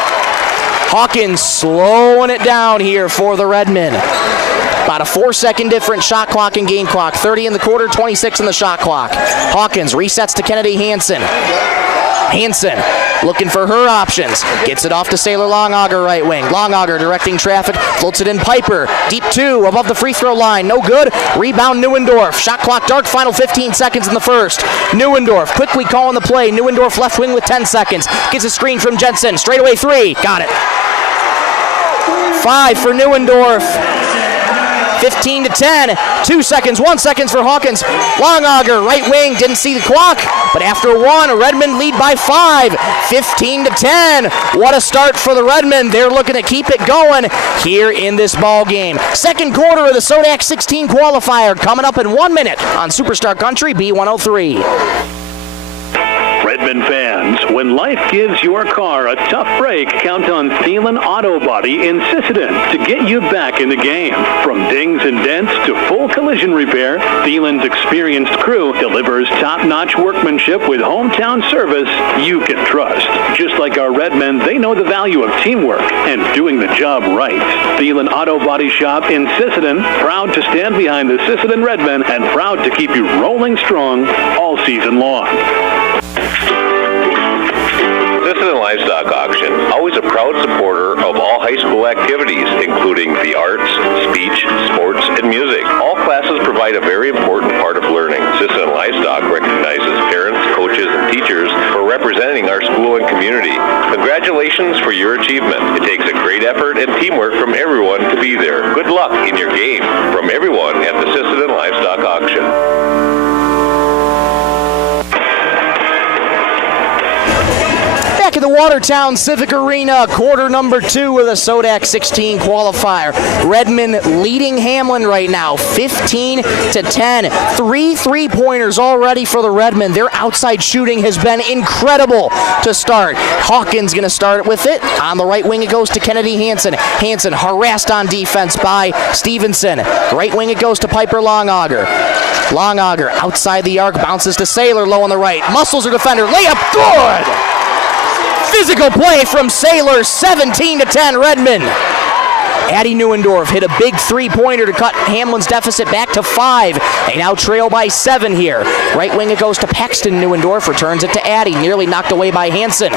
Hawkins slowing it down here for the Redmen. About a 4-second difference, shot clock and game clock. 30 in the quarter, 26 in the shot clock. Hawkins resets to Kennedy Hansen. Hansen looking for her options. Gets it off to Saylor Long Auger right wing. Long Auger directing traffic. Floats it in Piper. Deep 2 above the free throw line. No good. Rebound Neuendorf. Shot clock dark. Final 15 seconds in the first. Neuendorf quickly calling the play. Neuendorf left wing with 10 seconds. Gets a screen from Jensen. Straightaway 3. Got it. 5 for Neuendorf. 15-10. 2 seconds, 1 second for Hawkins. Longauger, right wing, didn't see the clock, but after one, Redmond lead by 5. 15-10. What a start for the Redmen. They're looking to keep it going here in this ball game. Second quarter of the SoDak 16 qualifier coming up in 1 minute on Superstar Country B103. Redmond fans, when life gives your car a tough break, count on Thielen Auto Body in Sisseton to get you back in the game. From dings and dents to full collision repair, Thielen's experienced crew delivers top-notch workmanship with hometown service you can trust. Just like our Redmen, they know the value of teamwork and doing the job right. Thielen Auto Body Shop in Sisseton, proud to stand behind the Sisseton Redmen and proud to keep you rolling strong all season long. Sisseton Livestock Auction, always a proud supporter of all high school activities, including the arts, speech, sports, and music. All classes provide a very important part of learning. Sisseton Livestock recognizes parents, coaches, and teachers for representing our school and community. Congratulations for your achievement. It takes a great effort and teamwork from everyone to be there. Good luck in your game from everyone at the Sisseton Livestock Auction. Back at the Watertown Civic Arena, quarter number 2 of the SoDak 16 qualifier. Redmond leading Hamlin right now, 15-10. 3 3-pointers already for the Redmen. Their outside shooting has been incredible to start. Hawkins going to start with it. On the right wing it goes to Kennedy Hansen. Hansen harassed on defense by Stevenson. Right wing it goes to Piper Longauger. Longauger outside the arc, bounces to Saylor, low on the right. Muscles her defender, layup, good! Physical play from Saylor, 17-10 Redmond. Addie Neuendorf hit a big 3-pointer to cut Hamlin's deficit back to 5. They now trail by 7 here. Right wing it goes to Paxton. Neuendorf returns it to Addie, nearly knocked away by Hansen.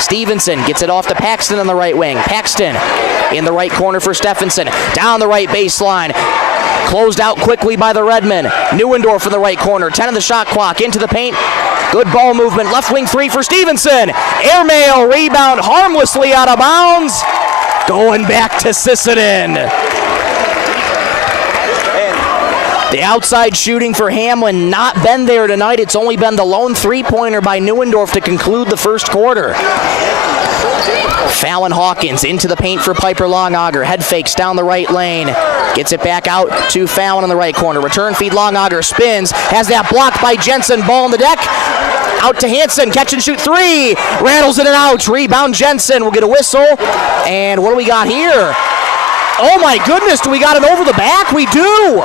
Stevenson gets it off to Paxton on the right wing. Paxton in the right corner for Stephenson. Down the right baseline. Closed out quickly by the Redmen. Neuendorf in the right corner. 10 on the shot clock. Into the paint. Good ball movement. Left wing 3 for Stevenson. Airmail rebound harmlessly out of bounds. Going back to Sisseton. The outside shooting for Hamlin not been there tonight. It's only been the lone 3-pointer by Neuendorf to conclude the first quarter. Fallon Hawkins into the paint for Piper Longauger. Head fakes down the right lane. Gets it back out to Fallon in the right corner. Return feed Longauger. Spins. Has that blocked by Jensen. Ball on the deck. Out to Hansen. Catch and shoot 3. Rattles it and out. Rebound Jensen. We'll get a whistle. And what do we got here? Oh my goodness. Do we got it over the back? We do.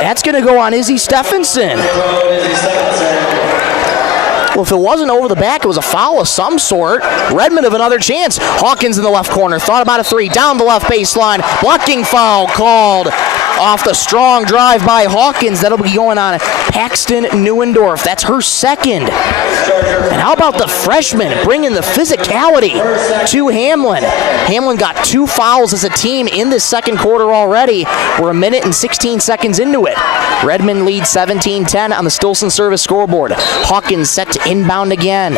That's going to go on Izzy Stephenson. Well, if it wasn't over the back, it was a foul of some sort. Redmond have another chance. Hawkins in the left corner. Thought about a 3. Down the left baseline. Blocking foul called off the strong drive by Hawkins. That'll be going on Paxton Neuendorf. That's her second. And how about the freshman bringing the physicality to Hamlin? Hamlin got 2 fouls as a team in this second quarter already. We're 1 minute and 16 seconds into it. Redmond leads 17-10 on the Stilson service scoreboard. Hawkins set to inbound again.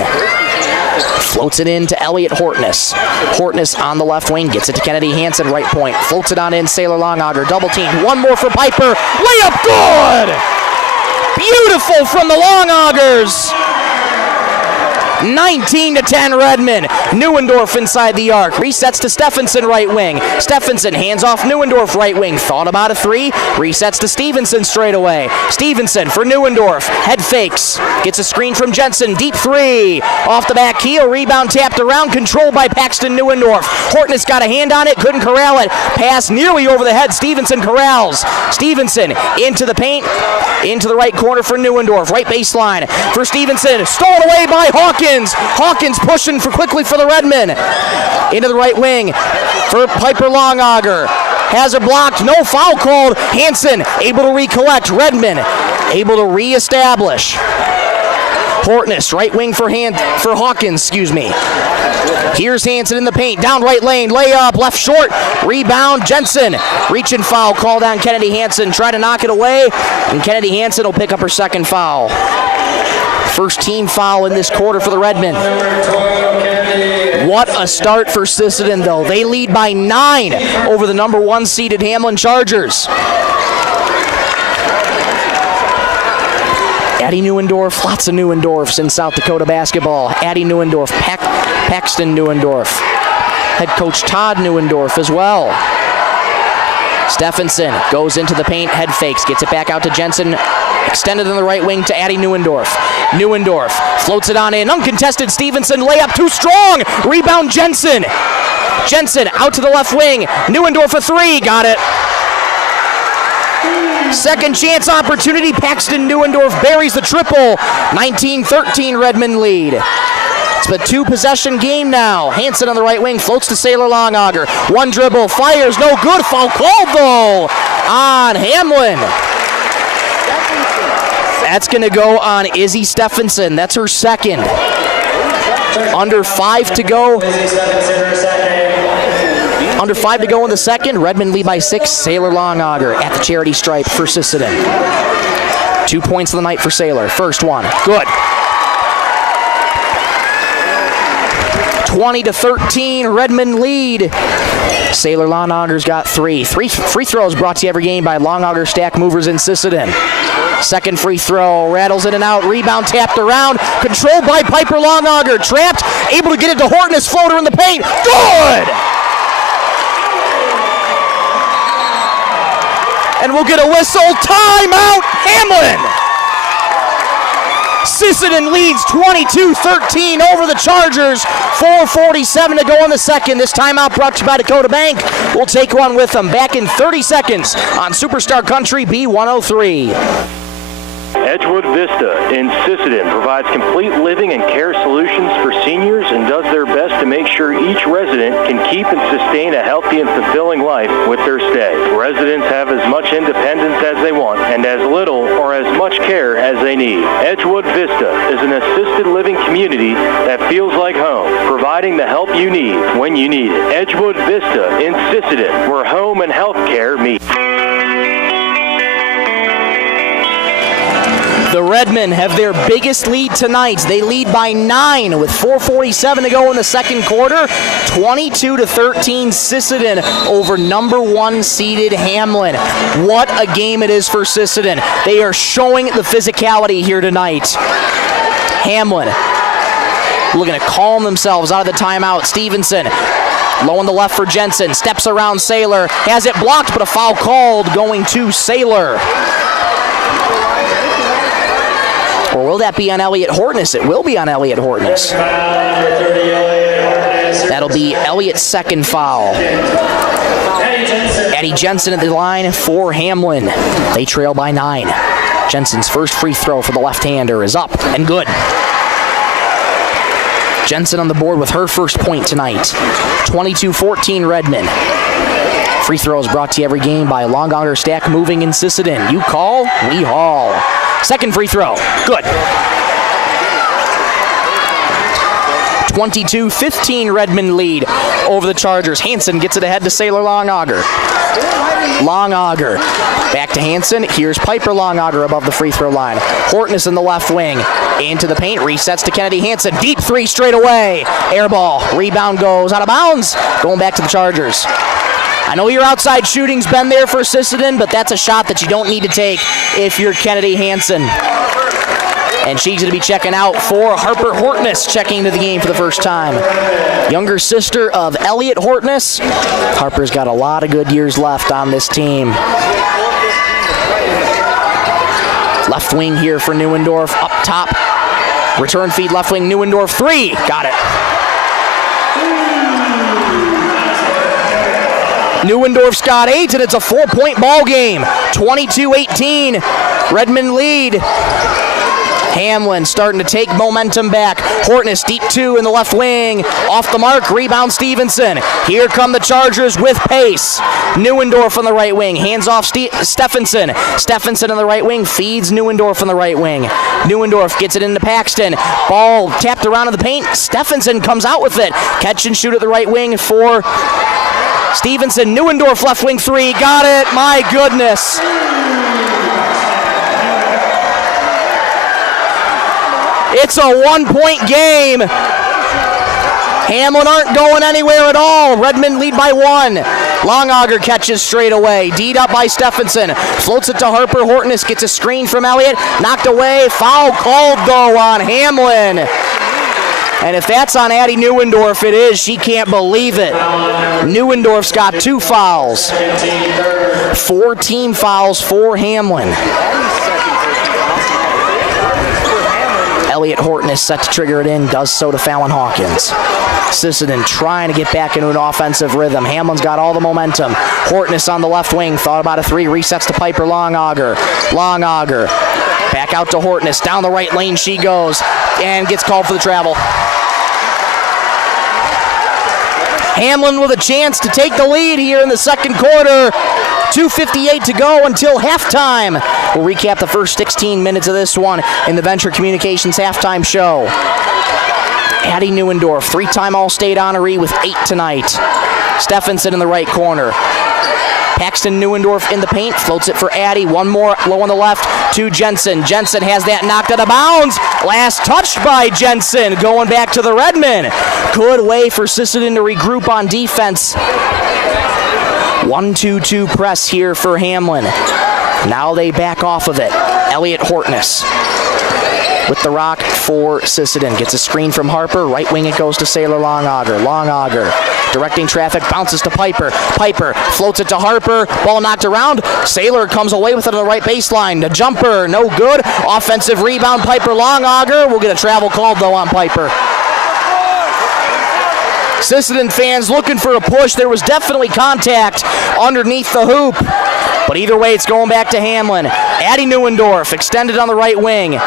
Floats it in to Elliot Hortness. Hortness on the left wing, gets it to Kennedy Hansen, right point. Floats it on in, Saylor Longauger, double team. One more for Piper. Layup good! Beautiful from the Longaugers. 19-10 Redmond. Neuendorf inside the arc. Resets to Stephenson right wing. Stephenson hands off Neuendorf right wing. Thought about a 3. Resets to Stevenson straight away. Stevenson for Neuendorf. Head fakes. Gets a screen from Jensen. Deep 3. Off the back heel. Rebound tapped around. Controlled by Paxton Neuendorf. Hortness got a hand on it. Couldn't corral it. Pass nearly over the head. Stevenson corrals. Stevenson into the paint. Into the right corner for Neuendorf. Right baseline for Stevenson. Stolen away by Hawkins. Hawkins pushing quickly for the Redmen. Into the right wing for Piper Longauger. Has her blocked. No foul called. Hansen able to recollect. Redmen able to reestablish. Hortness, right wing for Hawkins, Here's Hansen in the paint. Down right lane. Layup. Left short. Rebound. Jensen. Reaching foul called on Kennedy Hansen. Try to knock it away. And Kennedy Hansen will pick up her second foul. First team foul in this quarter for the Redmen. What a start for Sisseton, though. They lead by 9 over the number 1 seeded Hamlin Chargers. Addie Neuendorf, lots of Neuendorfs in South Dakota basketball. Addie Neuendorf, Paxton Neuendorf. Head coach Todd Neuendorf as well. Stephenson goes into the paint, head fakes, gets it back out to Jensen. Extended on the right wing to Addie Neuendorf. Neuendorf floats it on in. Uncontested Stevenson, layup too strong. Rebound Jensen. Jensen out to the left wing. Neuendorf a 3, got it. Second chance opportunity. Paxton Neuendorf buries the triple. 19-13 Redmond lead. It's a 2-possession game now. Hansen on the right wing floats to Sailor Longauger. One dribble, fires, no good. Foul called though on Hamlin. That's going to go on Izzy Stephenson. That's her second. Under 5 to go. Under 5 to go in the second. Redmond lead by 6. Sailor Longauger at the charity stripe for Sisseton. 2 points of the night for Sailor. First one, good. 20-13, Redmond lead. Sailor Longauger's got 3. 3 free throws brought to you every game by Longauger Stack Movers in Sisseton. Second free throw, rattles in and out, rebound tapped around, controlled by Piper Longauger, trapped, able to get it to Hortness, floater in the paint, good! And we'll get a whistle, timeout, Hamlin! Sisseton leads 22-13 over the Chargers. 4:47 to go in the second. This timeout brought to you by Dakota Bank. We'll take one with them. Back in 30 seconds on Superstar Country B103. Edgewood Vista in Sisseton provides complete living and care solutions for seniors and does their best to make sure each resident can keep and sustain a healthy and fulfilling life with their stay. Residents have as much independence as they want and as little or as much care as they need. Edgewood Vista is an assisted living community that feels like home, providing the help you need when you need it. Edgewood Vista in Sisseton, where home and health care meet. The Redmen have their biggest lead tonight. They lead by 9 with 4:47 to go in the second quarter. 22-13 Sisseton over number 1 seeded Hamlin. What a game it is for Sisseton. They are showing the physicality here tonight. Hamlin looking to calm themselves out of the timeout. Stevenson low on the left for Jensen. Steps around Sailor. Has it blocked, but a foul called going to Sailor. Or will that be on Elliot Hortness? It will be on Elliot Hortness. That'll be Elliot's second foul. Eddie Jensen at the line for Hamlin. They trail by 9. Jensen's first free throw for the left-hander is up and good. Jensen on the board with her first point tonight. 22-14 Redmond. Free throws brought to you every game by Longauger Stack Moving in Sisseton. You call, we haul. Second free throw, good. 22-15 Redmond lead over the Chargers. Hansen gets it ahead to Sailor Longauger. Longauger back to Hansen. Here's Piper Longauger above the free throw line. Hortness in the left wing. Into the paint, resets to Kennedy Hansen. Deep 3 straight away. Air ball, rebound goes out of bounds. Going back to the Chargers. I know your outside shooting's been there for Sisseton, but that's a shot that you don't need to take if you're Kennedy Hansen. And she's going to be checking out for Harper Hortness, checking into the game for the first time. Younger sister of Elliot Hortness. Harper's got a lot of good years left on this team. Left wing here for Neuendorf, up top. Return feed left wing, Neuendorf 3, got it. Neuendorf's got 8, and it's a 4-point ball game. 22-18, Redmond lead. Hamlin starting to take momentum back. Hortness deep 2 in the left wing. Off the mark, rebound Stevenson. Here come the Chargers with pace. Neuendorf on the right wing, hands off Stephenson. Stephenson on the right wing, feeds Neuendorf on the right wing. Neuendorf gets it into Paxton. Ball tapped around in the paint. Stephenson comes out with it. Catch and shoot at the right wing for Stevenson. Neuendorf left wing 3, got it, my goodness. It's a 1-point game. Hamlin aren't going anywhere at all. Redmond lead by 1. Longauger catches straight away. D'd up by Stephenson. Floats it to Harper. Hortness gets a screen from Elliott. Knocked away. Foul called, though, on Hamlin. And if that's on Addie Neuendorf, it is. She can't believe it. Neuendorf's got 2 fouls. 4 team fouls for Hamlin. Elliott Hortness set to trigger it in, does so to Fallon Hawkins. Sisseton trying to get back into an offensive rhythm. Hamlin's got all the momentum. Hortness on the left wing, thought about a 3, resets to Piper Longauger. Longauger back out to Hortness, down the right lane she goes, and gets called for the travel. Hamlin with a chance to take the lead here in the second quarter. 2:58 to go until halftime. We'll recap the first 16 minutes of this one in the Venture Communications halftime show. Addie Neuendorf, 3-time All-State honoree with 8 tonight. Stephenson in the right corner. Paxton Neuendorf in the paint, floats it for Addie. One more low on the left to Jensen. Jensen has that knocked out of bounds. Last touched by Jensen, going back to the Redmen. Good way for Sisseton to regroup on defense. 1-2-2 press here for Hamlin. Now they back off of it. Elliott Hortness with the rock for Sisseton. Gets a screen from Harper. Right wing it goes to Sailor Longauger. Longauger directing traffic, bounces to Piper. Piper floats it to Harper. Ball knocked around. Sailor comes away with it on the right baseline. The jumper, no good. Offensive rebound, Piper Longauger. We'll get a travel called, though, on Piper. Sisseton fans looking for a push. There was definitely contact underneath the hoop. But either way, it's going back to Hamlin. Addie Neuendorf extended on the right wing.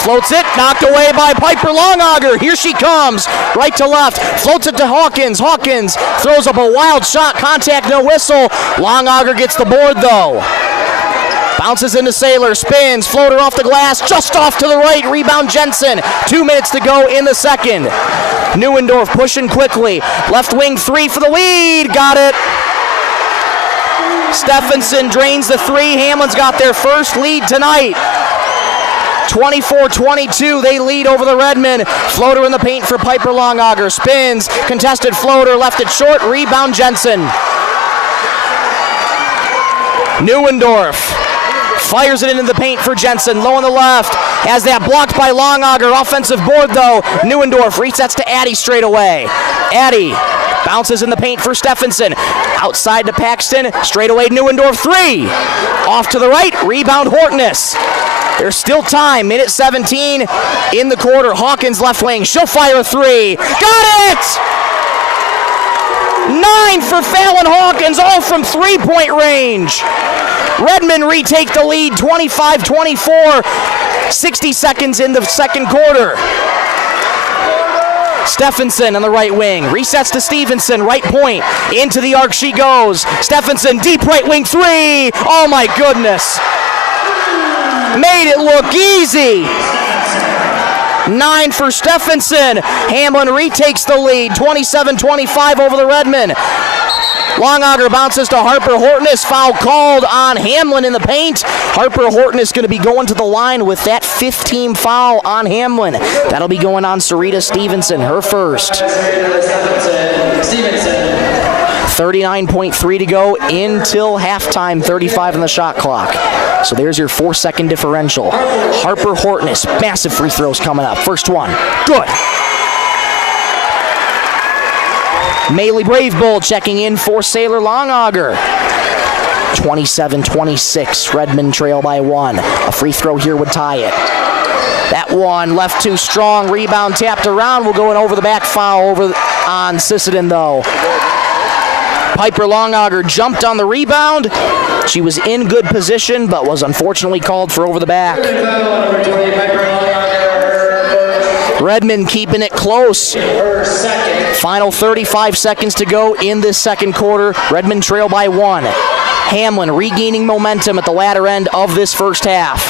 Floats it, knocked away by Piper Longauger. Here she comes, right to left. Floats it to Hawkins. Hawkins throws up a wild shot. Contact, no whistle. Longauger gets the board, though. Bounces into Sailor, spins, floater off the glass, just off to the right. Rebound Jensen. 2 minutes to go in the second. Neuendorf pushing quickly. Left wing 3 for the lead. Got it. Stephenson drains the 3. Hamlin's got their first lead tonight. 24-22, they lead over the Redmen. Floater in the paint for Piper Longauger. Spins, contested floater, left it short. Rebound Jensen. Neuendorf fires it into the paint for Jensen. Low on the left. Has that blocked by Longauger. Offensive board, though. Neuendorf resets to Addie straight away. Addie bounces in the paint for Stephenson. Outside to Paxton. Straight away Neuendorf 3. Off to the right. Rebound Hortness. There's still time. Minute 17 in the quarter. Hawkins left wing. She'll fire a 3. Got it! 9 for Fallon Hawkins, all from 3-point range. Redmen retake the lead, 25-24. 60 seconds in the second quarter. Stephenson on the right wing. Resets to Stevenson, right point. Into the arc she goes. Stephenson, deep right wing 3. Oh my goodness. Made it look easy. 9 for Stephenson. Hamlin retakes the lead, 27-25 over the Redmen. Longauger bounces to Harper Hortness. Foul called on Hamlin in the paint. Harper Hortness going to be going to the line with that 15 foul on Hamlin. That'll be going on Sarita Stevenson, her first. 39.3 to go until halftime, 35 on the shot clock. So there's your 4-second differential. Harper Hortness, massive free throws coming up. First one, good. Maley Brave Bull checking in for Sailor Longauger. 27-26, Redmen trail by 1. A free throw here would tie it. That one left too strong, rebound tapped around. We'll go in over the back foul over on Sisseton though. Piper Longauger jumped on the rebound. She was in good position, but was unfortunately called for over the back. Redmen keeping it close. Final 35 seconds to go in this second quarter. Redmen trail by 1. Hamlin regaining momentum at the latter end of this first half.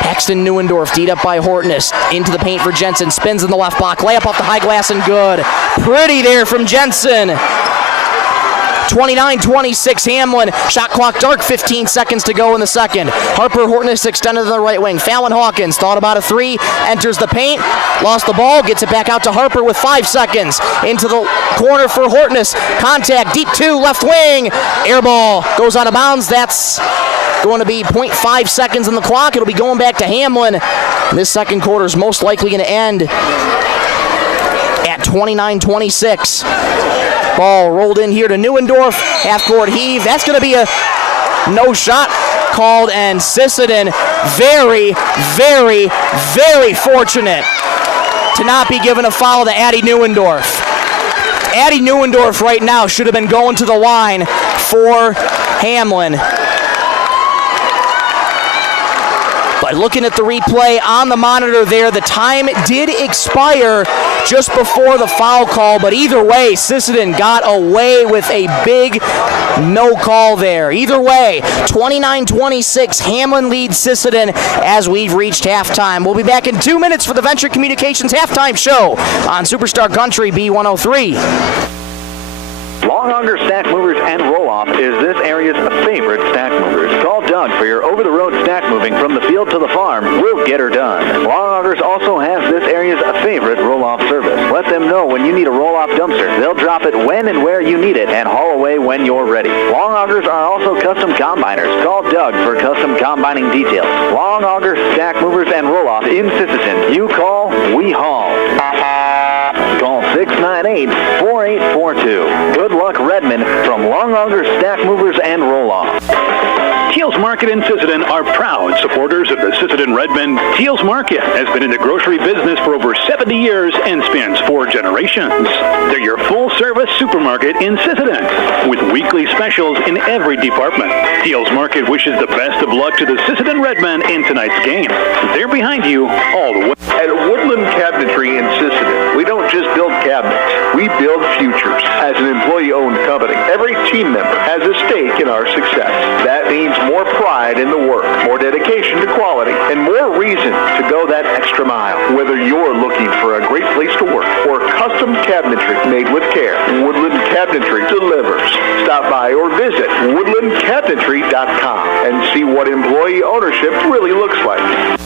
Paxton Neuendorf, D'd up by Hortness. Into the paint for Jensen. Spins in the left block. Layup off the high glass and good. Pretty there from Jensen. 29-26 Hamlin. Shot clock dark, 15 seconds to go in the second. Harper Hortness extended to the right wing. Fallon Hawkins thought about a three, enters the paint, lost the ball, gets it back out to Harper with 5 seconds. Into the corner for Hortness. Contact, deep two, left wing. Air ball goes out of bounds. That's going to be 0.5 seconds on the clock. It'll be going back to Hamlin. This second quarter is most likely going to end at 29-26. Ball rolled in here to Neuendorf. Half-court heave. That's going to be a no shot called, and Sisseton very, very, very fortunate to not be given a foul to Addie Neuendorf. Addie Neuendorf right now should have been going to the line for Hamlin. But looking at the replay on the monitor there, the time did expire just before the foul call, but either way, Sisseton got away with a big no call there. Either way, 29-26, Hamlin leads Sisseton as we've reached halftime. We'll be back in 2 minutes for the Venture Communications halftime show on Superstar Country B103. Long Auger Stack Movers and Roll-Off is this area's favorite stack movers. Call Doug for your over-the-road stack moving from the field to the farm. We'll get her done. Long Augers also has this area's favorite roll-off service. Let them know when you need a roll-off dumpster. They'll drop it when and where you need it and haul away when you're ready. Long Augers are also custom combiners. Call Doug for custom combining details. Long Auger Stack Movers and Roll-Off in Sisseton. You call, we haul. Call 698-4842. Good luck, Redmond, from Long Auger Stack Movers and Roll-Off. Teals Market in Sisseton are proud supporters of the Sisseton Redmond. Teals Market has been in the grocery business for over 70 years and spans 4 generations. They're your full-service supermarket in Sisseton with weekly specials in every department. Teals Market wishes the best of luck to the Sisseton Redmen in tonight's game. They're behind you all the way. At Woodland Cabinetry in Sisseton, we don't just build cabinets, we build futures. As an employee-owned company, every team member has a stake in our success. That means more pride in the work, more dedication to quality, and more reason to go that extra mile. Whether you're looking for a great place to work or custom cabinetry made with care, Woodland Cabinetry delivers. Stop by or visit woodlandcabinetry.com and see what employee ownership really looks like.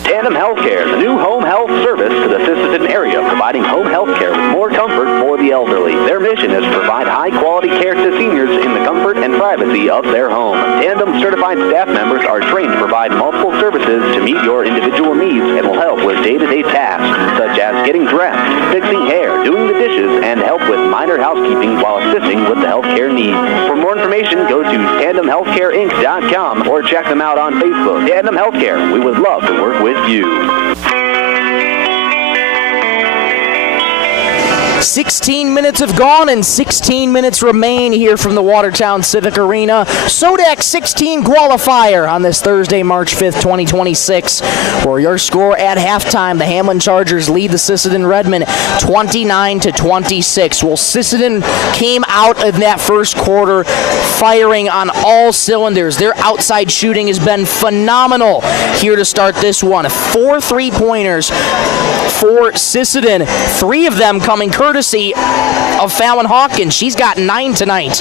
Tandem Healthcare, the new home health service to the Sisseton area, providing home health care with more comfort for the elderly. Their mission is to provide high-quality care to seniors in the comfort and privacy of their home. Tandem certified staff members are trained to provide multiple services to meet your individual needs and will help with day-to-day tasks, such as getting dressed, fixing hair, doing the dishes, and help with minor housekeeping while assisting with the healthcare needs. For more information, go to tandemhealthcareinc.com or check them out on Facebook. Tandem Healthcare, we would love to work with you. 16 minutes have gone and 16 minutes remain here from the Watertown Civic Arena. SoDak 16 qualifier on this Thursday, March 5th, 2026. For your score at halftime, the Hamlin Chargers lead the Sisseton Redmen 29-26. Well, Sisseton came out of that first quarter firing on all cylinders. Their outside shooting has been phenomenal here to start this one. 4 3-pointers for Sisseton, 3 of them coming courtesy of Fallon Hawkins. She's got 9 tonight,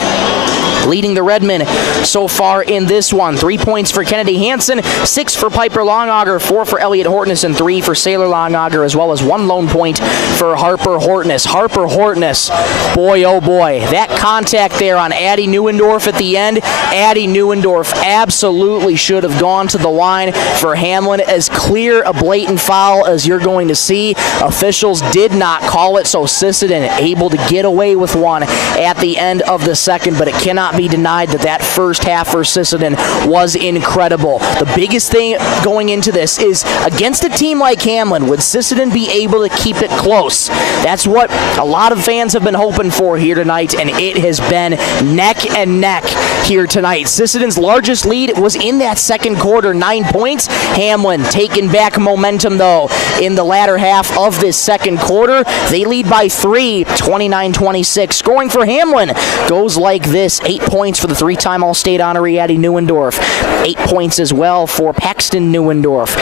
leading the Redmen so far in this one. 3 points for Kennedy Hansen, 6 for Piper Longauger, 4 for Elliott Hortness, and 3 for Sailor Longauger, as well as 1 lone point for Harper Hortness. Harper Hortness, boy oh boy, that contact there on Addie Neuendorf at the end. Addie Neuendorf absolutely should have gone to the line for Hamlin. As clear a blatant foul as you're going to see. Officials did not call it, so Sisseton able to get away with one at the end of the second, but it cannot be denied that that first half for Sisseton was incredible. The biggest thing going into this is, against a team like Hamlin, would Sisseton be able to keep it close? That's what a lot of fans have been hoping for here tonight, and it has been neck and neck here tonight. Sisseton's largest lead was in that second quarter, 9 points. Hamlin taking back momentum, though, in the latter half of this second quarter. They lead by 3, 29-26. Scoring for Hamlin goes like this: 8 points for the three-time All-State honoree Addie Neuendorf. 8 points as well for Paxton Neuendorf.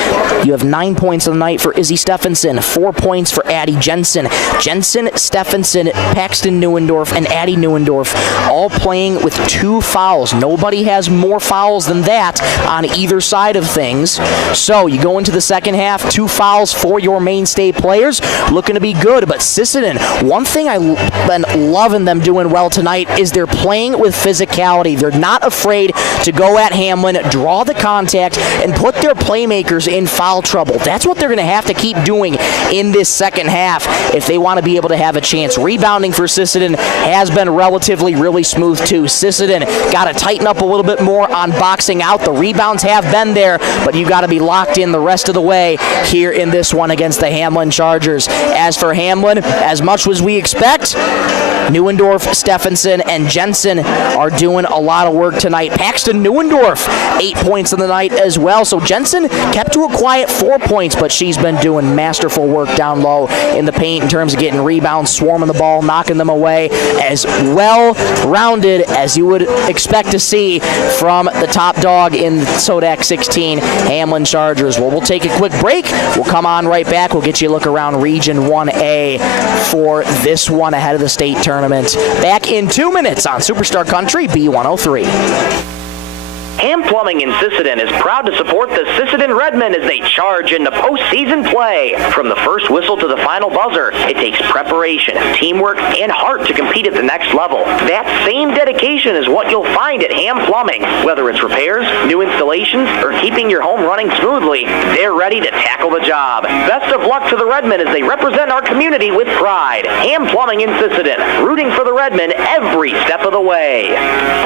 You have 9 points on the night for Izzy Stephenson. 4 points for Addie Jensen. Jensen, Stephenson, Paxton Neuendorf, and Addie Neuendorf all playing with 2 fouls. Nobody has more fouls than that on either side of things. So you go into the second half, 2 fouls for your mainstay players. Looking to be good, but Sisseton, one thing I've been loving them doing well tonight is they're playing with physicality. They're not afraid to go at Hamlin, draw the contact, and put their playmakers in foul trouble. That's what they're going to have to keep doing in this second half if they want to be able to have a chance. Rebounding for Sisseton has been relatively really smooth too. Sisseton got to tighten up a little bit more on boxing out. The rebounds have been there, but you got to be locked in the rest of the way here in this one against the Hamlin Chargers. As for Hamlin, as much as we expect, Neuendorf, Stephenson, and Jensen are doing a lot of work tonight. Paxton Neuendorf, 8 points in the night as well. So Jensen kept to a quiet 4 points, but she's been doing masterful work down low in the paint in terms of getting rebounds, swarming the ball, knocking them away, as well-rounded as you would expect to see from the top dog in SoDak 16, Hamlin Chargers. Well, we'll take a quick break. We'll come on right back. We'll get you a look around Region 1A for this one ahead of the state tournament. Back in 2 minutes on Superstar Country B103. Ham Plumbing in Sisseton is proud to support the Sisseton Redmen as they charge into postseason play. From the first whistle to the final buzzer, it takes preparation, teamwork, and heart to compete at the next level. That same dedication is what you'll find at Ham Plumbing. Whether it's repairs, new installations, or keeping your home running smoothly, they're ready to tackle the job. Best of luck to the Redmen as they represent our community with pride. Ham Plumbing in Sisseton, rooting for the Redmen every step of the way.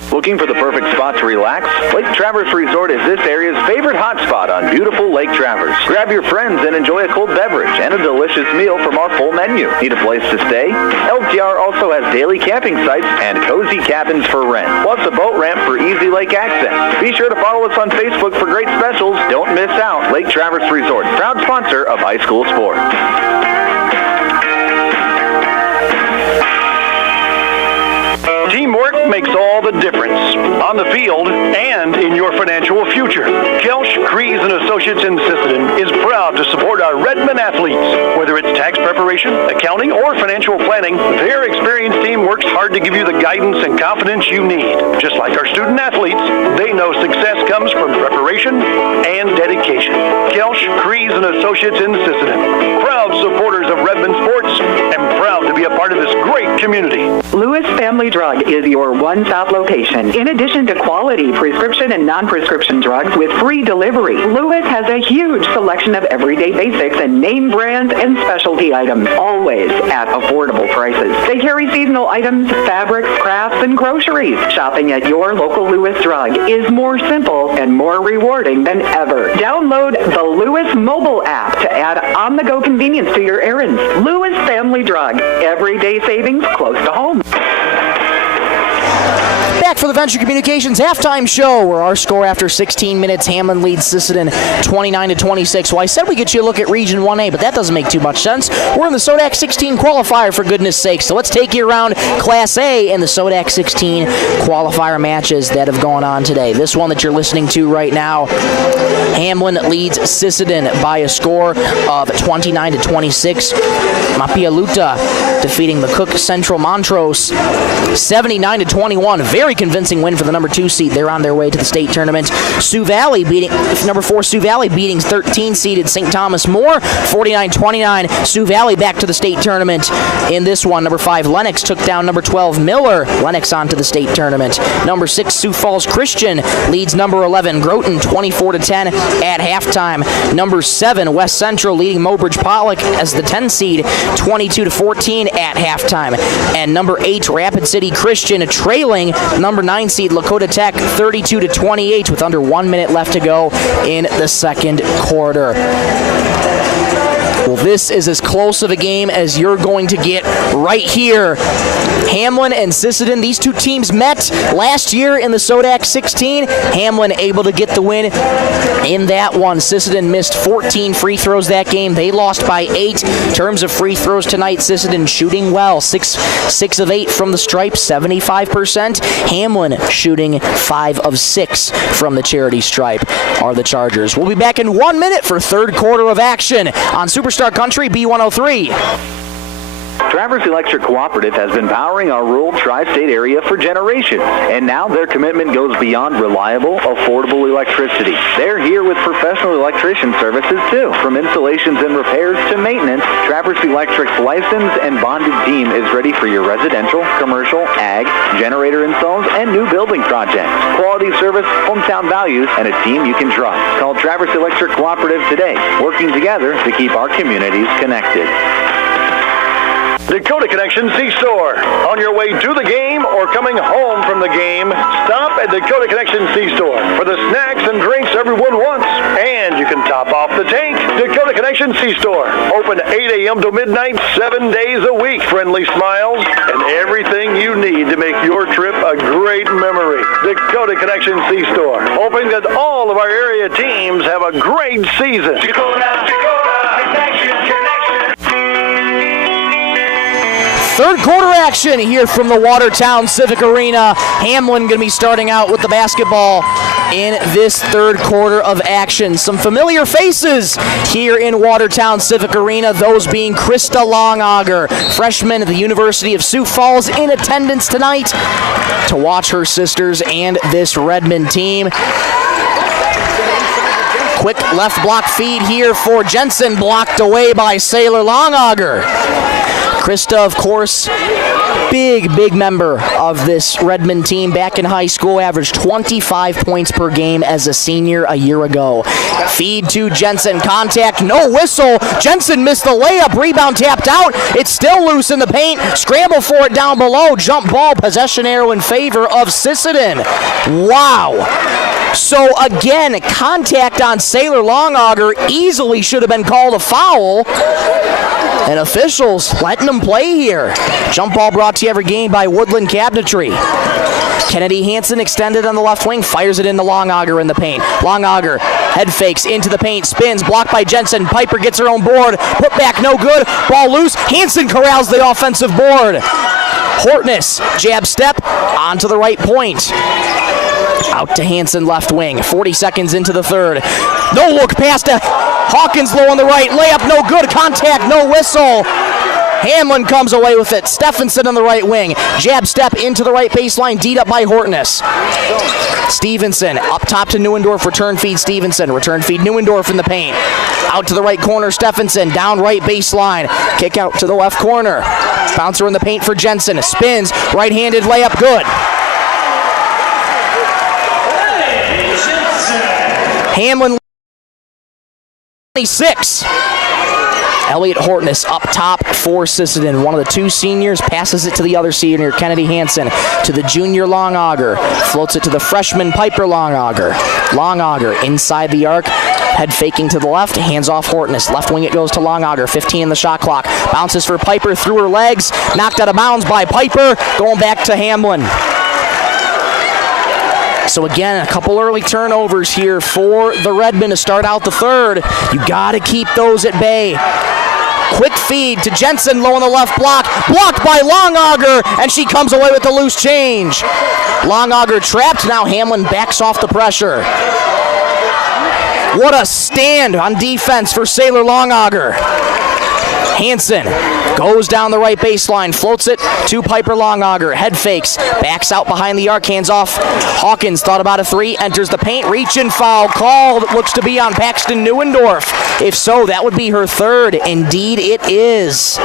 Looking for the perfect spot to relax? Lake Traverse Resort is this area's favorite hotspot on beautiful Lake Traverse. Grab your friends and enjoy a cold beverage and a delicious meal from our full menu. Need a place to stay? LTR also has daily camping sites and cozy cabins for rent, plus a boat ramp for easy lake access. Be sure to follow us on Facebook for great specials. Don't miss out. Lake Traverse Resort, proud sponsor of high school sports. Teamwork makes all the difference on the field and in your financial future. Kelsch, Kreese & Associates in Sisseton is proud to support our Redmen athletes. Whether it's tax preparation, accounting, or financial planning, their experienced team works hard to give you the guidance and confidence you need. Just like our student athletes, they know success comes from preparation and dedication. Kelsch, Kreese & Associates in Sisseton, proud supporters of Redmen sports and proud to be a part of this great community. Lewis Family Drug is your One Stop location. In addition to quality prescription and non-prescription drugs with free delivery, Lewis has a huge selection of everyday basics and name brands and specialty items, always at affordable prices. They carry seasonal items, fabrics, crafts, and groceries. Shopping at your local Lewis Drug is more simple and more rewarding than ever. Download the Lewis mobile app to add on-the-go convenience to your errands. Lewis Family Drug, everyday savings close to home. Back for the Venture Communications halftime show, where our score after 16 minutes, Hamlin leads Sisseton 29-26. Well, I said we get you a look at Region 1A, but that doesn't make too much sense. We're in the SoDak 16 qualifier, for goodness sake. So let's take you around Class A and the SoDak 16 qualifier matches that have gone on today. This one that you're listening to right now, Hamlin leads Sisseton by a score of 29-26. Mapialuta defeating the Cook Central Montrose 79-21. Very convincing win for the number 2 seed. They're on their way to the state tournament. Sioux Valley beating number 4 Sioux Valley beating 13 seeded St. Thomas More 49-29. Sioux Valley back to the state tournament in this one. Number 5 Lennox took down number 12 Miller. Lennox on to the state tournament. Number 6 Sioux Falls Christian leads number 11 Groton 24-10 at halftime. Number 7 West Central leading Mobridge Pollock as the 10 seed 22-14 at halftime. And number 8 Rapid City Christian trailing number 9 seed Lakota Tech 32-28 with under 1 minute left to go in the second quarter. Well, this is as close of a game as you're going to get right here. Hamlin and Sisseton, these two teams met last year in the SoDak 16. Hamlin able to get the win in that one. Sisseton missed 14 free throws that game. They lost by 8. In terms of free throws tonight, Sisseton shooting well. 6 of 8 from the stripe, 75%. Hamlin shooting 5 of 6 from the charity stripe are the Chargers. We'll be back in 1 minute for third quarter of action on Superstar Country B103. Traverse Electric Cooperative has been powering our rural tri-state area for generations, and now their commitment goes beyond reliable, affordable electricity. They're here with professional electrician services too. From installations and repairs to maintenance, Traverse Electric's licensed and bonded team is ready for your residential, commercial, ag, generator installs, and new building projects. Quality service, hometown values, and a team you can trust. Call Traverse Electric Cooperative today, working together to keep our communities connected. Dakota Connection C-Store. On your way to the game or coming home from the game, stop at Dakota Connection C-Store for the snacks and drinks everyone wants. And you can top off the tank. Dakota Connection C-Store. Open 8 a.m. to midnight, 7 days a week. Friendly smiles and everything you need to make your trip a great memory. Dakota Connection C-Store. Hoping that all of our area teams have a great season. Dakota Connection. Third quarter action here from the Watertown Civic Arena. Hamlin going to be starting out with the basketball in this third quarter of action. Some familiar faces here in Watertown Civic Arena, those being Krista Longauger, freshman at the University of Sioux Falls, in attendance tonight to watch her sisters and this Redmond team. Quick left block feed here for Jensen, blocked away by Saylor Longauger. Krista, of course, big member of this Redmond team. Back in high school, averaged 25 points per game as a senior a year ago. Feed to Jensen, contact, no whistle. Jensen missed the layup, rebound tapped out. It's still loose in the paint. Scramble for it down below. Jump ball, possession arrow in favor of Sisseton. Wow. So again, contact on Saylor Longauger easily should have been called a foul. And officials letting them play here. Jump ball brought to you every game by Woodland Cabinetry. Kennedy Hansen extended on the left wing, fires it into Longauger in the paint. Longauger head fakes into the paint, spins, blocked by Jensen. Piper gets her own board, put back, no good. Ball loose, Hansen corrals the offensive board. Hortness, jab step, onto the right point. Out to Hansen, left wing, 40 seconds into the third. No look pass to Hawkins, low on the right, layup no good, contact, no whistle. Hamlin comes away with it. Stephenson on the right wing. Jab step into the right baseline, D'd up by Hortness. Stevenson up top to Neuendorf, return feed Stevenson. Return feed Neuendorf in the paint. Out to the right corner, Stephenson, down right baseline. Kick out to the left corner. Bouncer in the paint for Jensen. Spins, right-handed layup, good. Hamlin 26. Elliot Hortness up top for Sisseton. One of the two seniors passes it to the other senior, Kennedy Hansen, to the junior Longauger. Floats it to the freshman Piper Longauger. Longauger inside the arc. Head faking to the left, hands off Hortness. Left wing it goes to Longauger, 15 in the shot clock. Bounces for Piper through her legs. Knocked out of bounds by Piper. Going back to Hamlin. So again, a couple early turnovers here for the Redmen to start out the third. You got to keep those at bay. Quick feed to Jensen, low on the left block. Blocked by Longauger, and she comes away with the loose change. Longauger trapped. Now Hamlin backs off the pressure. What a stand on defense for Saylor Longauger. Hansen goes down the right baseline, floats it to Piper Longauger. Head fakes, backs out behind the arc, hands off. Hawkins thought about a three, enters the paint, reach and foul called. Looks to be on Paxton Neuendorf. If so, that would be her third. Indeed, it is.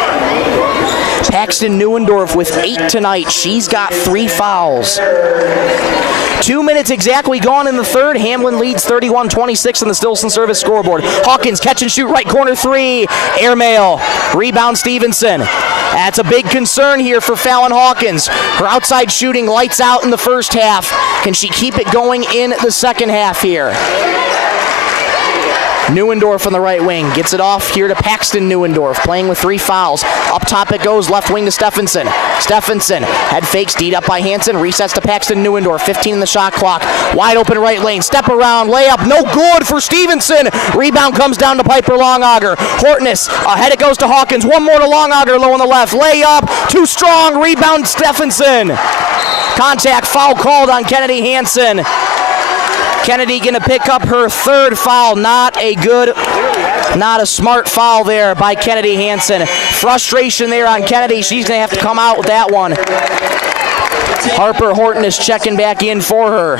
Paxton Neuendorf with 8 tonight. She's got 3 fouls. 2 minutes exactly gone in the third. Hamlin leads 31-26 on the Stilson Service scoreboard. Hawkins catch and shoot right corner 3. Airmail. Rebound Stevenson. That's a big concern here for Fallon Hawkins. Her outside shooting lights out in the first half. Can she keep it going in the second half here? Neuendorf on the right wing. Gets it off here to Paxton Neuendorf, playing with 3 fouls. Up top it goes, left wing to Stephenson. Stephenson, head fakes, D'd up by Hansen, resets to Paxton Neuendorf, 15 in the shot clock. Wide open right lane, step around, layup, no good for Stevenson. Rebound comes down to Piper Longauger. Hortness, ahead it goes to Hawkins. One more to Longauger, low on the left. Layup, too strong, rebound Stephenson. Contact foul called on Kennedy Hansen. Kennedy going to pick up her 3rd foul. Not a smart foul there by Kennedy Hansen. Frustration there on Kennedy. She's going to have to come out with that one. Harper Horton is checking back in for her.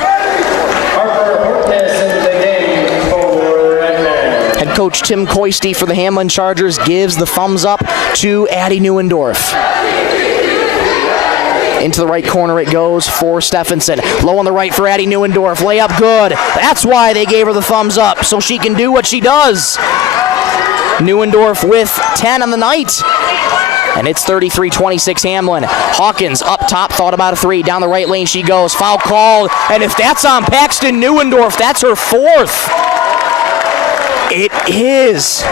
Head coach Tim Coisty for the Hamlin Chargers gives the thumbs up to Addie Neuendorf. Into the right corner it goes for Stephenson. Low on the right for Addie Neuendorf. Layup good. That's why they gave her the thumbs up, so she can do what she does. Neuendorf with 10 on the night. And it's 33-26 Hamlin. Hawkins up top, thought about a 3. Down the right lane she goes. Foul called. And if that's on Paxton Neuendorf, that's her 4th. It is.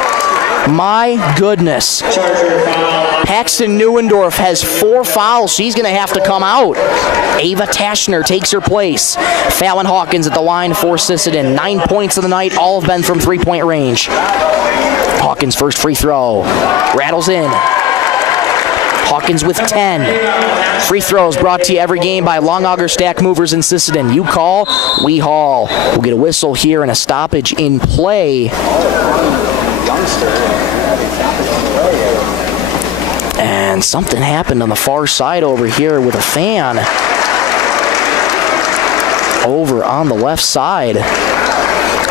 My goodness. Paxton Neuendorf has 4 fouls. She's going to have to come out. Ava Taschner takes her place. Fallon Hawkins at the line for Sisseton. 9 points of the night, all have been from 3-point range. Hawkins' first free throw. Rattles in. Hawkins with 10. Free throws brought to you every game by Longauger Stack Movers in Sisseton. You call, we haul. We'll get a whistle here and a stoppage in play. And something happened on the far side over here with a fan. Over on the left side.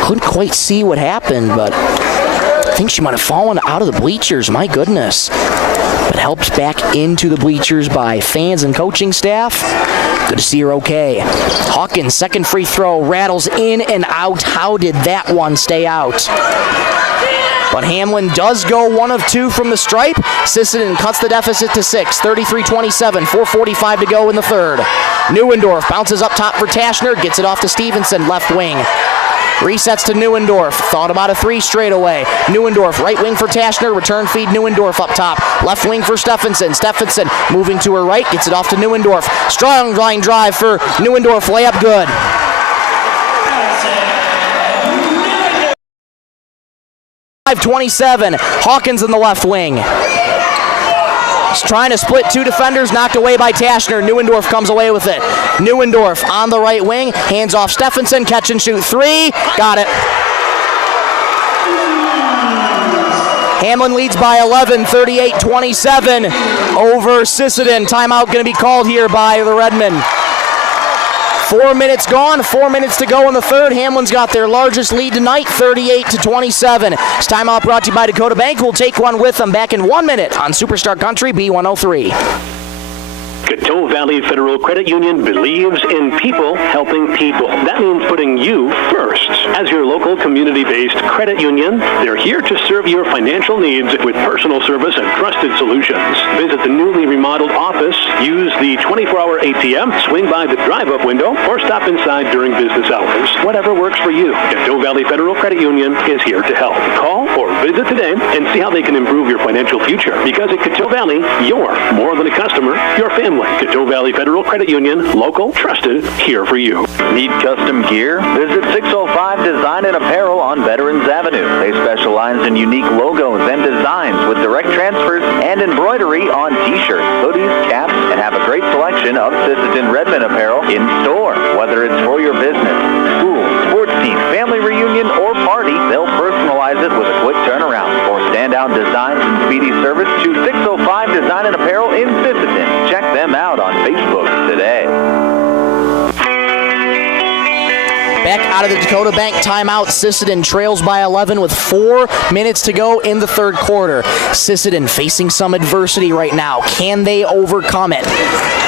Couldn't quite see what happened, but I think she might have fallen out of the bleachers. My goodness. But helped back into the bleachers by fans and coaching staff. Good to see her okay. Hawkins, second free throw, rattles in and out. How did that one stay out? But Hamlin does go 1 of 2 from the stripe. Sisseton cuts the deficit to 6, 33-27, 4:45 to go in the 3rd. Neuendorf bounces up top for Taschner, gets it off to Stevenson, left wing. Resets to Neuendorf, thought about a 3 straight away. Neuendorf, right wing for Taschner, return feed Neuendorf up top. Left wing for Stephenson. Stephenson moving to her right, gets it off to Neuendorf. Strong line drive for Neuendorf, layup good. .27, Hawkins in the left wing. He's trying to split 2 defenders, knocked away by Taschner. Neuendorf comes away with it. Neuendorf on the right wing, hands off Stephenson, catch and shoot 3, got it. Hamlin leads by 11, 38-27 over Sisseton. Timeout going to be called here by the Redmen. 4 minutes gone, 4 minutes to go in the 3rd. Hamlin's got their largest lead tonight, 38-27. This timeout brought to you by Dakota Bank. We'll take one with them back in 1 minute on Superstar Country B103. Coteau Valley Federal Credit Union believes in people helping people. That means putting you first. As your local community-based credit union, they're here to serve your financial needs with personal service and trusted solutions. Visit the newly remodeled office, use the 24-hour ATM, swing by the drive-up window, or stop inside during business hours. Whatever works for you, Coteau Valley Federal Credit Union is here to help. Call or visit today and see how they can improve your financial future. Because at Coteau Valley, you're more than a customer, you're family. Coteau Valley Federal Credit Union, local, trusted, here for you. Need custom gear? Visit 605 Design and Apparel on Veterans Avenue. They specialize in unique logos and designs with direct transfers and embroidery on t-shirts, hoodies, caps, and have a great selection of Sisseton Redmond apparel in store. Whether it's for your business, school, sports team, family reunion, or party, they'll personalize it with a quick turnaround. For standout designs and speedy service, choose 605 Design and Apparel in Sisseton. Check them out on Facebook today. Back out of the Dakota Bank timeout, Sisseton trails by 11 with 4 minutes to go in the 3rd quarter. Sisseton facing some adversity right now. Can they overcome it?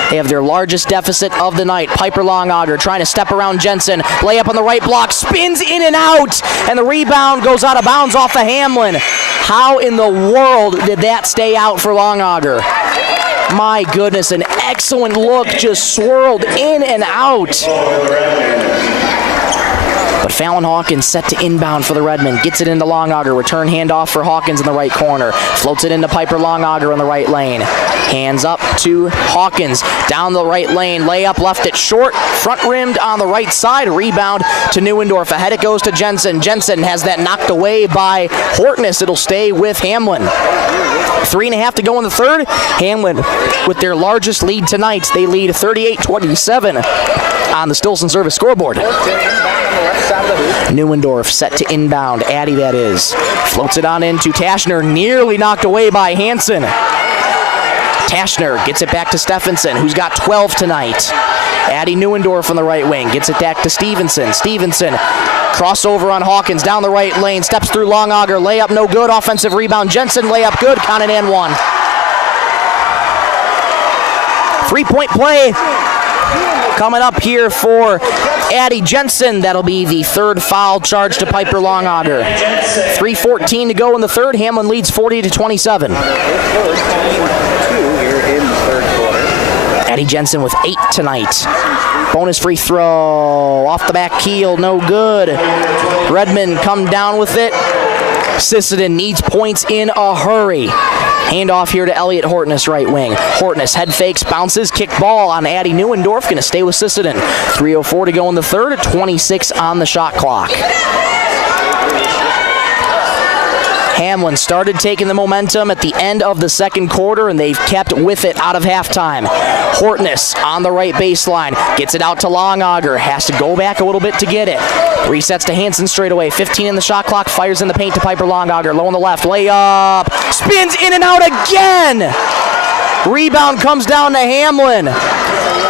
They have their largest deficit of the night. Piper Longauger trying to step around Jensen. Layup on the right block, spins in and out, and the rebound goes out of bounds off of Hamlin. How in the world did that stay out for Longauger? My goodness, an excellent look, just swirled in and out. But Fallon Hawkins set to inbound for the Redmen. Gets it into Longauger. Return handoff for Hawkins in the right corner. Floats it into Piper Longauger in the right lane. Hands up to Hawkins. Down the right lane. Layup left it short. Front rimmed on the right side. Rebound to Neuendorf. Ahead it goes to Jensen. Jensen has that knocked away by Hortness. It'll stay with Hamlin. 3.5 to go in the third. Hamlin with their largest lead tonight. They lead 38-27 on the Stilson Service scoreboard. Neuendorf set to inbound. Addy, that is. Floats it on into Taschner. Nearly knocked away by Hansen. Taschner gets it back to Stephenson, who's got 12 tonight. Addy Neuendorf on the right wing. Gets it back to Stevenson. Stevenson crossover on Hawkins down the right lane. Steps through Longauger. Layup no good. Offensive rebound. Jensen layup good. Count it and one. 3-point play coming up here for Addy Jensen. That'll be the third foul charge to Piper Longauger. 3:14 to go in the third. Hamlin leads 40-27. Addy Jensen with 8 tonight. Bonus free throw off the back heel, no good. Redmond come down with it. Sisseton needs points in a hurry. Handoff here to Elliot Hortness, right wing. Hortness head fakes, bounces, kick ball on Addy Neuendorf. Going to stay with Sisseton. 3:04 to go in the third, 26 on the shot clock. Hamlin started taking the momentum at the end of the second quarter, and they've kept with it out of halftime. Hortness on the right baseline. Gets it out to Longauger. Has to go back a little bit to get it. Resets to Hansen straight away. 15 in the shot clock. Fires in the paint to Piper Longauger. Low on the left. Layup. Spins in and out again. Rebound comes down to Hamlin.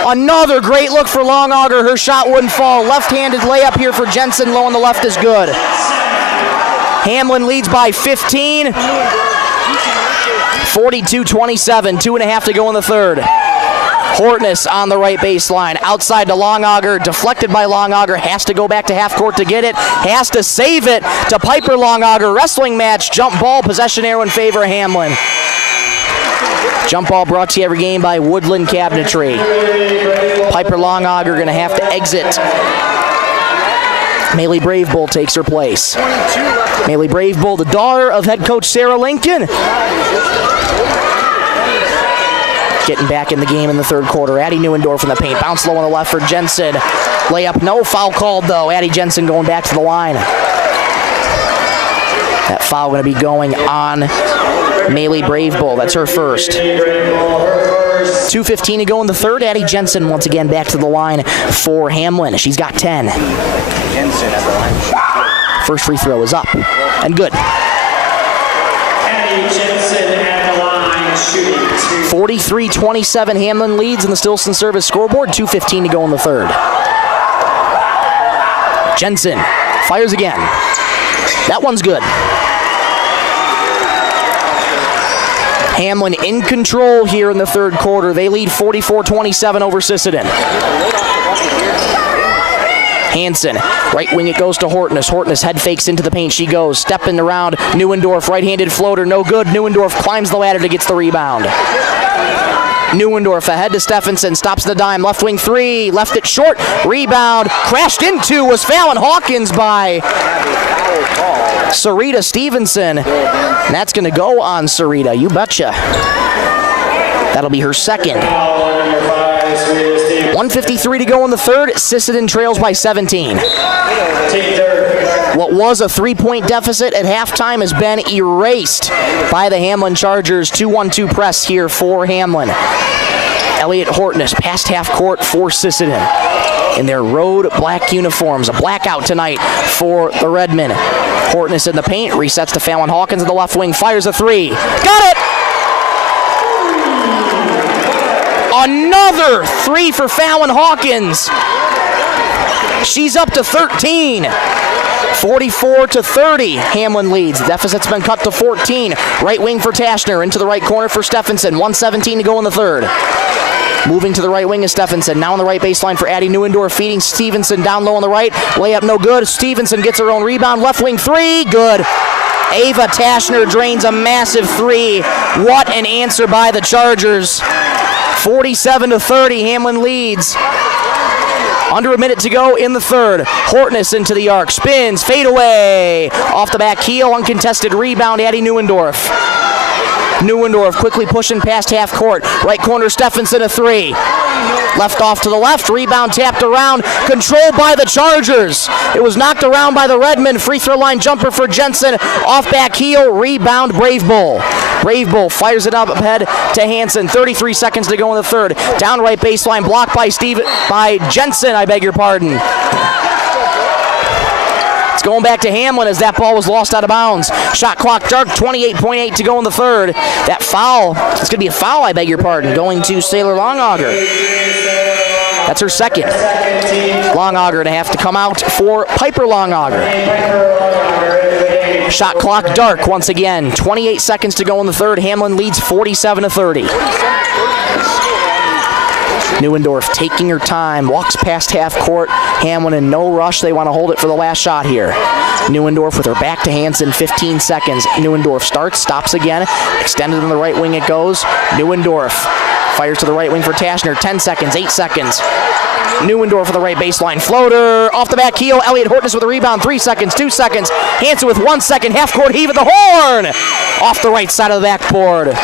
Another great look for Longauger. Her shot wouldn't fall. Left-handed layup here for Jensen. Low on the left is good. Hamlin leads by 15. 42-27. 2.5 to go in the third. Hortness on the right baseline. Outside to Longauger. Deflected by Longauger. Has to go back to half court to get it. Has to save it to Piper Longauger. Wrestling match. Jump ball. Possession arrow in favor of Hamlin. Jump ball brought to you every game by Woodland Cabinetry. Piper Longauger going to have to exit. Maylee Bravebull takes her place. Maylee Bravebull, the daughter of head coach Sarah Lincoln. Getting back in the game in the third quarter. Addy Neuendorf in the paint. Bounce low on the left for Jensen. Layup, no foul called though. Addy Jensen going back to the line. That foul going to be going on Maylee Bravebull. That's her first. 2:15 to go in the third. Addy Jensen once again back to the line for Hamlin. She's got 10. First free throw is up and good. 43-27. Hamlin leads in the Stilson Service scoreboard. 2:15 to go in the third. Jensen fires again. That one's good. Hamlin in control here in the third quarter. They lead 44-27 over Sisseton. Hansen, right wing it goes to Hortness. Hortness head fakes into the paint. She goes, stepping around. Neuendorf, right-handed floater, no good. Neuendorf climbs the ladder to get the rebound. Neuendorf ahead to Stephenson, stops the dime. Left wing three, left it short. Rebound, crashed into was Fallon Hawkins by Sarita Stevenson. And that's going to go on Sarita, you betcha. That'll be her second. 1:53 to go in the third. Sisseton trails by 17. What was a 3-point deficit at halftime has been erased by the Hamlin Chargers. 2-1-2 press here for Hamlin. Elliot Hortness past half court for Sisseton in their road black uniforms. A blackout tonight for the Redmen. Hortness in the paint, resets to Fallon Hawkins in the left wing, fires a three. Got it! Another three for Fallon Hawkins. She's up to 13. 44-30. Hamlin leads. The deficit's been cut to 14. Right wing for Taschner. Into the right corner for Stephenson. 1:17 to go in the third. Moving to the right wing is Stephenson. Now on the right baseline for Addy Neuendorf. Feeding Stevenson down low on the right. Layup no good. Stevenson gets her own rebound. Left wing three. Good. Ava Taschner drains a massive three. What an answer by the Chargers. 47-30. Hamlin leads. Under a minute to go in the third. Hortness into the arc, spins, fade away. Off the back heel, uncontested rebound, Addie Neuendorf. Neuendorf quickly pushing past half court. Right corner, Stephenson a three. Left off to the left, rebound tapped around, controlled by the Chargers. It was knocked around by the Redmen. Free throw line jumper for Jensen. Off back heel, rebound Brave Bull. Brave Bull fires it up ahead to Hansen. 33 seconds to go in the third. Down right baseline, blocked by Jensen, I beg your pardon. Going back to Hamlin as that ball was lost out of bounds. Shot clock dark, 28.8 to go in the third. That foul, it's going to be a foul, I beg your pardon, going to Sailor Longauger. That's her second. Longauger to have to come out for Piper Longauger. Shot clock dark once again. 28 seconds to go in the third. Hamlin leads 47-30. Neuendorf taking her time, walks past half court. Hamlin in no rush. They want to hold it for the last shot here. Neuendorf with her back to Hansen, 15 seconds. Neuendorf starts, stops again. Extended on the right wing it goes. Neuendorf fires to the right wing for Taschner. 10 seconds, 8 seconds. Neuendorf with the right baseline floater. Off the back heel, Elliott Hortness with a rebound. 3 seconds, 2 seconds. Hansen with 1 second. Half court heave at the horn. Off the right side of the backboard.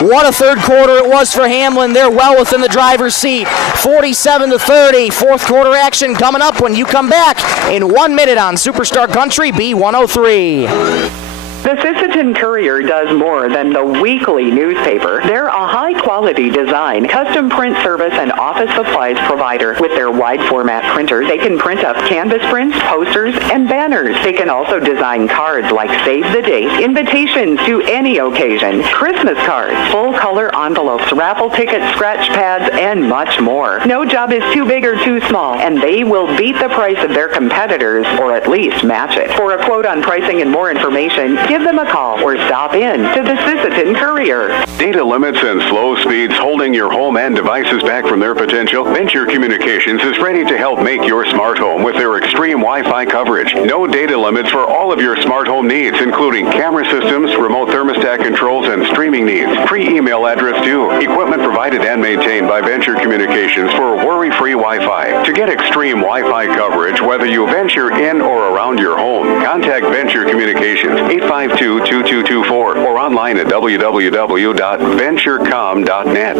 What a third quarter it was for Hamlin. They're well within the driver's seat. 47-30. Fourth quarter action coming up when you come back in 1 minute on Superstar Country B103. The Sisseton Courier does more than the weekly newspaper. They're a high-quality design, custom print service, and office supplies provider. With their wide-format printers, they can print up canvas prints, posters, and banners. They can also design cards like Save the Date, invitations to any occasion, Christmas cards, full-color envelopes, raffle tickets, scratch pads, and much more. No job is too big or too small, and they will beat the price of their competitors, or at least match it. For a quote on pricing and more information, give them a call or stop in to the Sisseton Courier. Data limits and slow speeds holding your home and devices back from their potential? Venture Communications is ready to help make your smart home with their extreme Wi-Fi coverage. No data limits for all of your smart home needs, including camera systems, remote thermostat controls, and streaming needs. Free email address too. Equipment provided and maintained by Venture Communications for worry-free Wi-Fi. To get extreme Wi-Fi coverage, whether you venture in or around your home, contact Venture Communications 852-2224 or online at www.venturecom.net.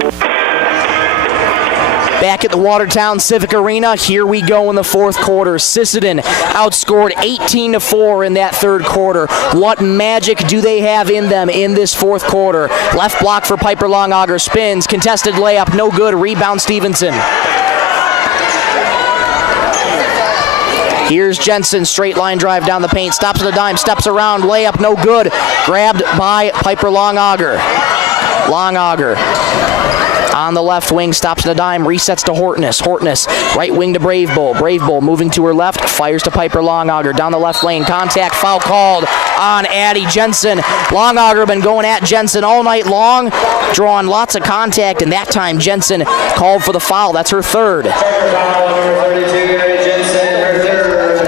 Back at the Watertown Civic Arena, here we go in the fourth quarter. Sisseton outscored 18-4 in that third quarter. What magic do they have in them in this fourth quarter? Left block for Piper Longauger, spins, contested layup, no good, rebound Stevenson. Here's Jensen, straight line drive down the paint, stops at a dime, steps around, layup, no good. Grabbed by Piper Longauger. Longauger on the left wing, stops at a dime, resets to Hortness. Hortness, right wing to Brave Bull. Brave Bull moving to her left, fires to Piper Longauger. Down the left lane, contact, foul called on Addie Jensen. Longauger been going at Jensen all night long, drawing lots of contact, and that time Jensen called for the foul. That's her third.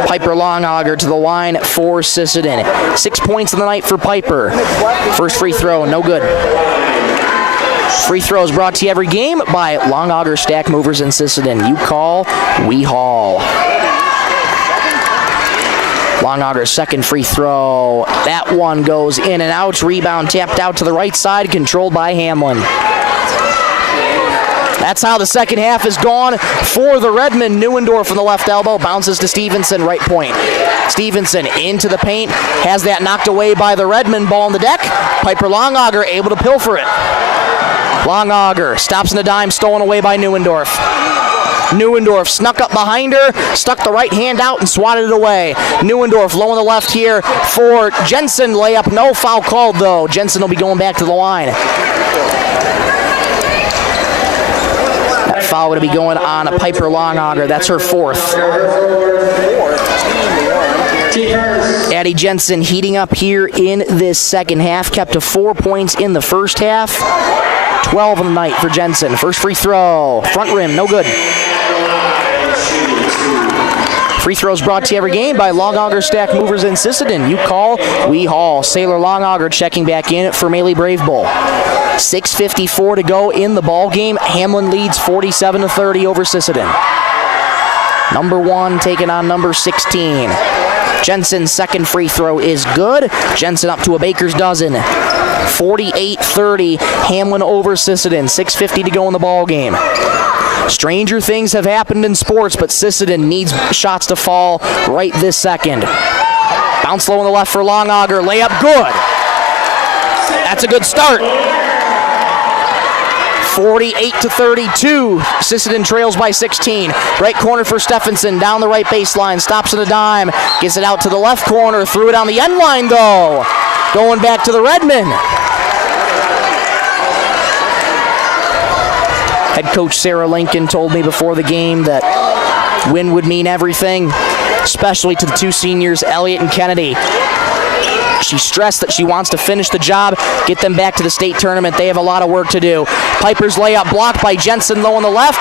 Piper Longauger to the line for Sisseton. 6 points in the night for Piper. First free throw, no good. Free throws brought to you every game by Longauger Stack Movers in Sisseton. You call, we haul. Longauger's second free throw. That one goes in and out. Rebound tapped out to the right side, controlled by Hamlin. That's how the second half is gone for the Redmen. Neuendorf on the left elbow, bounces to Stevenson, right point. Stevenson into the paint, has that knocked away by the Redmen. Ball on the deck. Piper Longauger able to pilfer it. Longauger stops in a dime, stolen away by Neuendorf. Neuendorf snuck up behind her, stuck the right hand out and swatted it away. Neuendorf low on the left here for Jensen. Layup, no foul called though. Jensen will be going back to the line. Foul going to be going on a Piper Longauger. That's her fourth. Addie Jensen heating up here in this second half. Kept to 4 points in the first half. 12 on the night for Jensen. First free throw. Front rim, no good. Free throws brought to you every game by Longauger Stack Movers in Sisseton. You call, we haul. Sailor Longauger checking back in for Maley Brave Bull. 6:54 to go in the ball game. Hamlin leads 47-30 over Sisseton. Number 1 taking on number 16. Jensen's second free throw is good. Jensen up to a baker's dozen. 48-30, Hamlin over Sisseton. 6:50 to go in the ball game. Stranger things have happened in sports, but Sisseton needs shots to fall right this second. Bounce low on the left for Longauger. Layup good. That's a good start. 48-32. Sisseton trails by 16. Right corner for Stephenson. Down the right baseline. Stops at a dime. Gets it out to the left corner. Threw it on the end line, though. Going back to the Redmen. Head coach Sarah Lincoln told me before the game that win would mean everything, especially to the two seniors, Elliott and Kennedy. She stressed that she wants to finish the job, get them back to the state tournament. They have a lot of work to do. Piper's layup blocked by Jensen low on the left.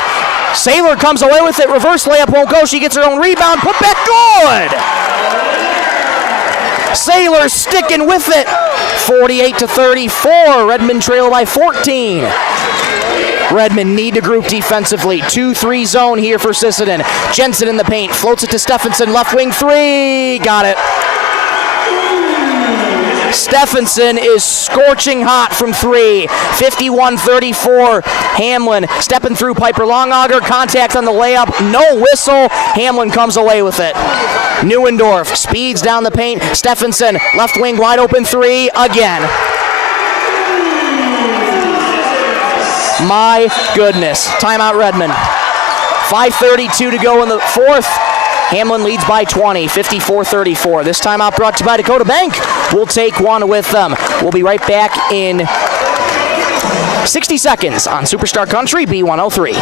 Saylor comes away with it. Reverse layup won't go. She gets her own rebound. Put back good. Saylor sticking with it. 48-34. Redmond trail by 14. Redmond need to group defensively. 2-3 zone here for Sisseton. Jensen in the paint. Floats it to Stephenson. Left wing three. Got it. Stephenson is scorching hot from three. 51-34. Hamlin stepping through Piper Longauger. Contact on the layup. No whistle. Hamlin comes away with it. Neuendorf speeds down the paint. Stephenson left wing wide open three again. My goodness. Timeout Redmond. 5:32 to go in the fourth. Hamlin leads by 20, 54-34. This timeout brought to you by Dakota Bank. We'll take one with them. We'll be right back in 60 seconds on Superstar Country B103.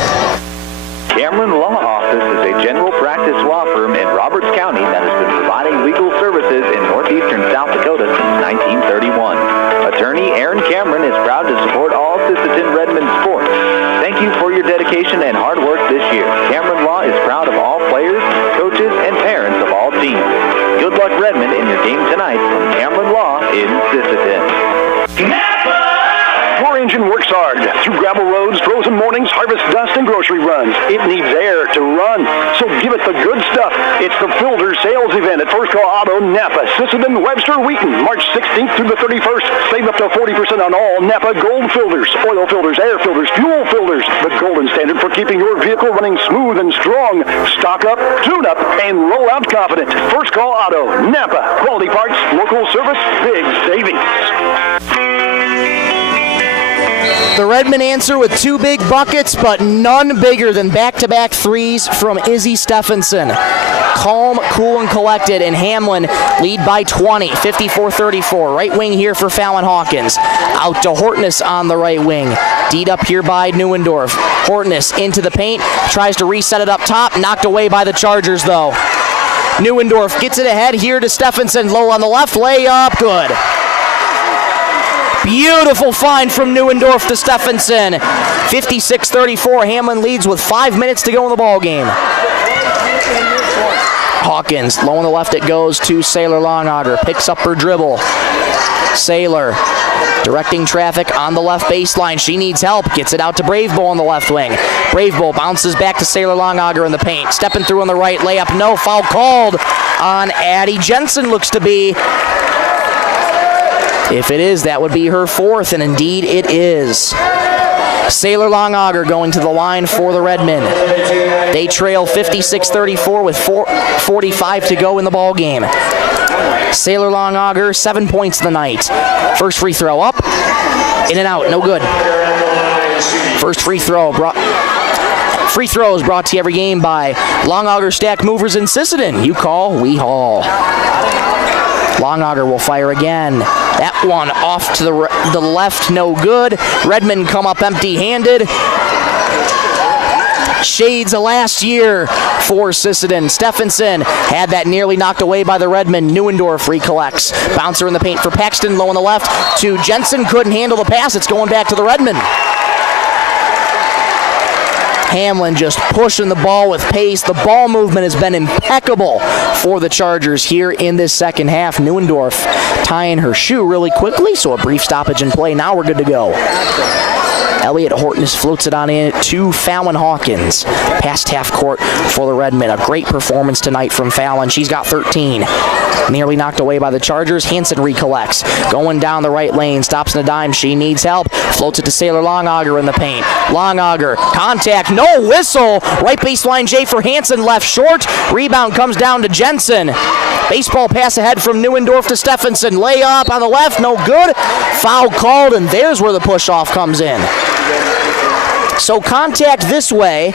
Cameron Law Office is a general practice law firm in Roberts County that has been providing legal services in northeastern South Dakota since 1931. Attorney Aaron Cameron is proud to support all Sisseton Redmond sports. Thank you for your dedication and hard work this year. Cameron Law is proud of all players, coaches, and parents of all teams. Good luck, Redmond, in your game tonight from Cameron Law in Sisseton. Your engine works hard through gravel roads, frozen mornings, harvest dust, and grocery runs. It needs air to run, so give it the good stuff. It's the Filter Sales Event at First Call Auto Napa, Sisseton, Webster, Wheaton, March 16th through the 31st. Save up to 40% on all Napa Gold filters, oil filters, air filters, fuel filters. The golden standard for keeping your vehicle running smooth and strong. Stock up, tune up, and roll out confident. First Call Auto Napa. Quality parts, local service, big savings. The Redmond answer with two big buckets, but none bigger than back-to-back threes from Izzy Stephenson. Calm, cool, and collected, and Hamlin lead by 20, 54-34. Right wing here for Fallon Hawkins. Out to Hortness on the right wing. D'd up here by Neuendorf. Hortness into the paint, tries to reset it up top, knocked away by the Chargers, though. Neuendorf gets it ahead here to Stephenson. Low on the left, layup, good. Beautiful find from Neuendorf to Stephenson. 56-34. Hamlin leads with 5 minutes to go in the ball game. Hawkins, low on the left it goes to Saylor Longauger. Picks up her dribble. Saylor directing traffic on the left baseline. She needs help. Gets it out to Bravebow on the left wing. Bravebow bounces back to Saylor Longauger in the paint. Stepping through on the right. Layup, no. Foul called on Addie Jensen, looks to be. If it is, that would be her fourth, and indeed it is. Saylor Longauger going to the line for the Redmen. They trail 56-34 with 4:45 to go in the ball game. Saylor Longauger, 7 points of the night. First free throw up, in and out, no good. First free throw Free throws brought to you every game by Longauger Stack Movers in Sisseton. You call, we haul. Longauger will fire again. That one off to the left, no good. Redmond come up empty-handed. Shades of last year for Sisseton. Stephenson had that nearly knocked away by the Redmond. Neuendorf recollects. Bouncer in the paint for Paxton, low on the left to Jensen. Couldn't handle the pass. It's going back to the Redmond. Hamlin just pushing the ball with pace. The ball movement has been impeccable for the Chargers here in this second half. Neuendorf tying her shoe really quickly, so a brief stoppage in play. Now we're good to go. Elliot Hortness floats it on in to Fallon Hawkins. Past half court for the Redmen. A great performance tonight from Fallon. She's got 13. Nearly knocked away by the Chargers. Hansen recollects. Going down the right lane. Stops in a dime. She needs help. Floats it to Sailor Longauger in the paint. Longauger. Contact. No whistle. Right baseline J for Hansen. Left short. Rebound comes down to Jensen. Baseball pass ahead from Neuendorf to Stephenson. Layup on the left. No good. Foul called, and there's where the push-off comes in. So contact this way.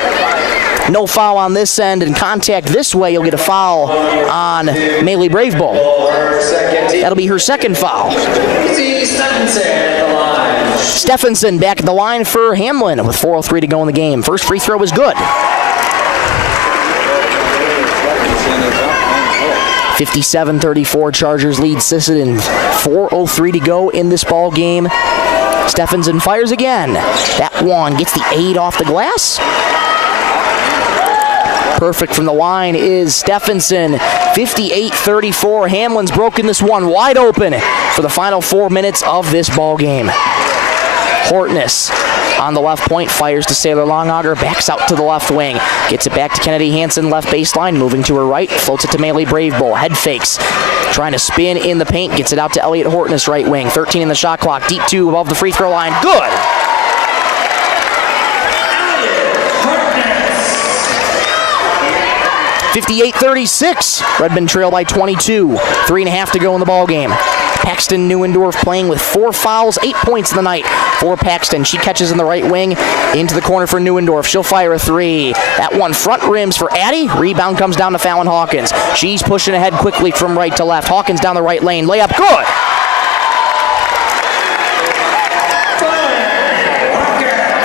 No foul on this end, and contact this way, you'll get a foul on Maylee Bravebowl. That'll be her second foul. Stephenson back at the line for Hamlin with 4:03 to go in the game. First free throw is good. 57-34, Chargers lead Sisseton. 4:03 to go in this ball game. Stephenson fires again. That one gets the 8 off the glass. Perfect from the line is Stephenson. 58-34. Hamlin's broken this one wide open for the final 4 minutes of this ball game. Hortness on the left point, fires to Sailor Longauger, backs out to the left wing, gets it back to Kennedy Hansen, left baseline, moving to her right, floats it to Maylee Bravebowl, head fakes, trying to spin in the paint, gets it out to Elliot Hortness, right wing, 13 in the shot clock, deep 2 above the free throw line, good! 58-36, Redmond trail by 22, 3.5 to go in the ball game. Paxton Neuendorf playing with 4 fouls, 8 points in the night for Paxton. She catches in the right wing into the corner for Neuendorf. She'll fire a 3. That one front rims for Addie. Rebound comes down to Fallon Hawkins. She's pushing ahead quickly from right to left. Hawkins down the right lane. Layup good.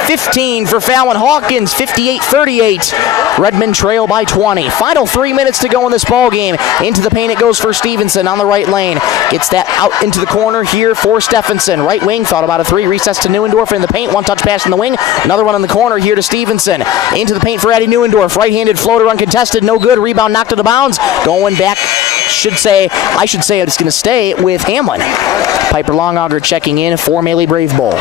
.15 for Fallon Hawkins, 58-38. Redmond trail by 20. Final 3 minutes to go in this ball game. Into the paint it goes for Stevenson on the right lane. Gets that out into the corner here for Stephenson. Right wing, thought about a 3. Recess to Neuendorf in the paint. One touch pass in the wing. Another one in the corner here to Stevenson. Into the paint for Addie Neuendorf. Right-handed floater uncontested. No good. Rebound knocked out of bounds. Going back, I should say it's going to stay with Hamlin. Piper Longauger checking in for Maylee Bravebowl.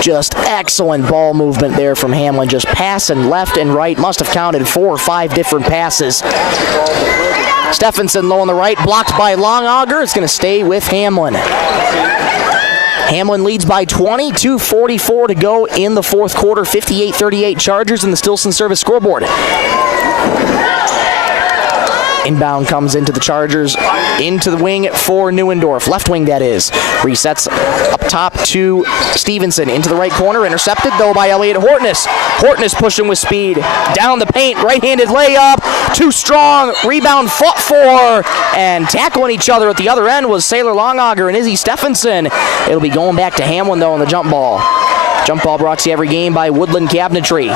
Just excellent ball movement there from Hamlin. Just passing left and right. Must have counted 4 or 5 different passes. Stephenson low on the right. Blocked by Longauger. It's going to stay with Hamlin. Hamlin leads by 20. 2:44 to go in the fourth quarter. 58-38 Chargers in the Stilson service scoreboard. Inbound comes into the Chargers, into the wing for Neuendorf. Left wing, that is. Resets up top to Stevenson. Into the right corner. Intercepted, though, by Elliot Hortness. Hortness pushing with speed. Down the paint. Right-handed layup. Too strong. Rebound fought for. And tackling each other at the other end was Sailor Longauger and Izzy Stephenson. It'll be going back to Hamlin, though, on the jump ball. Jump ball brought to you every game by Woodland Cabinetry.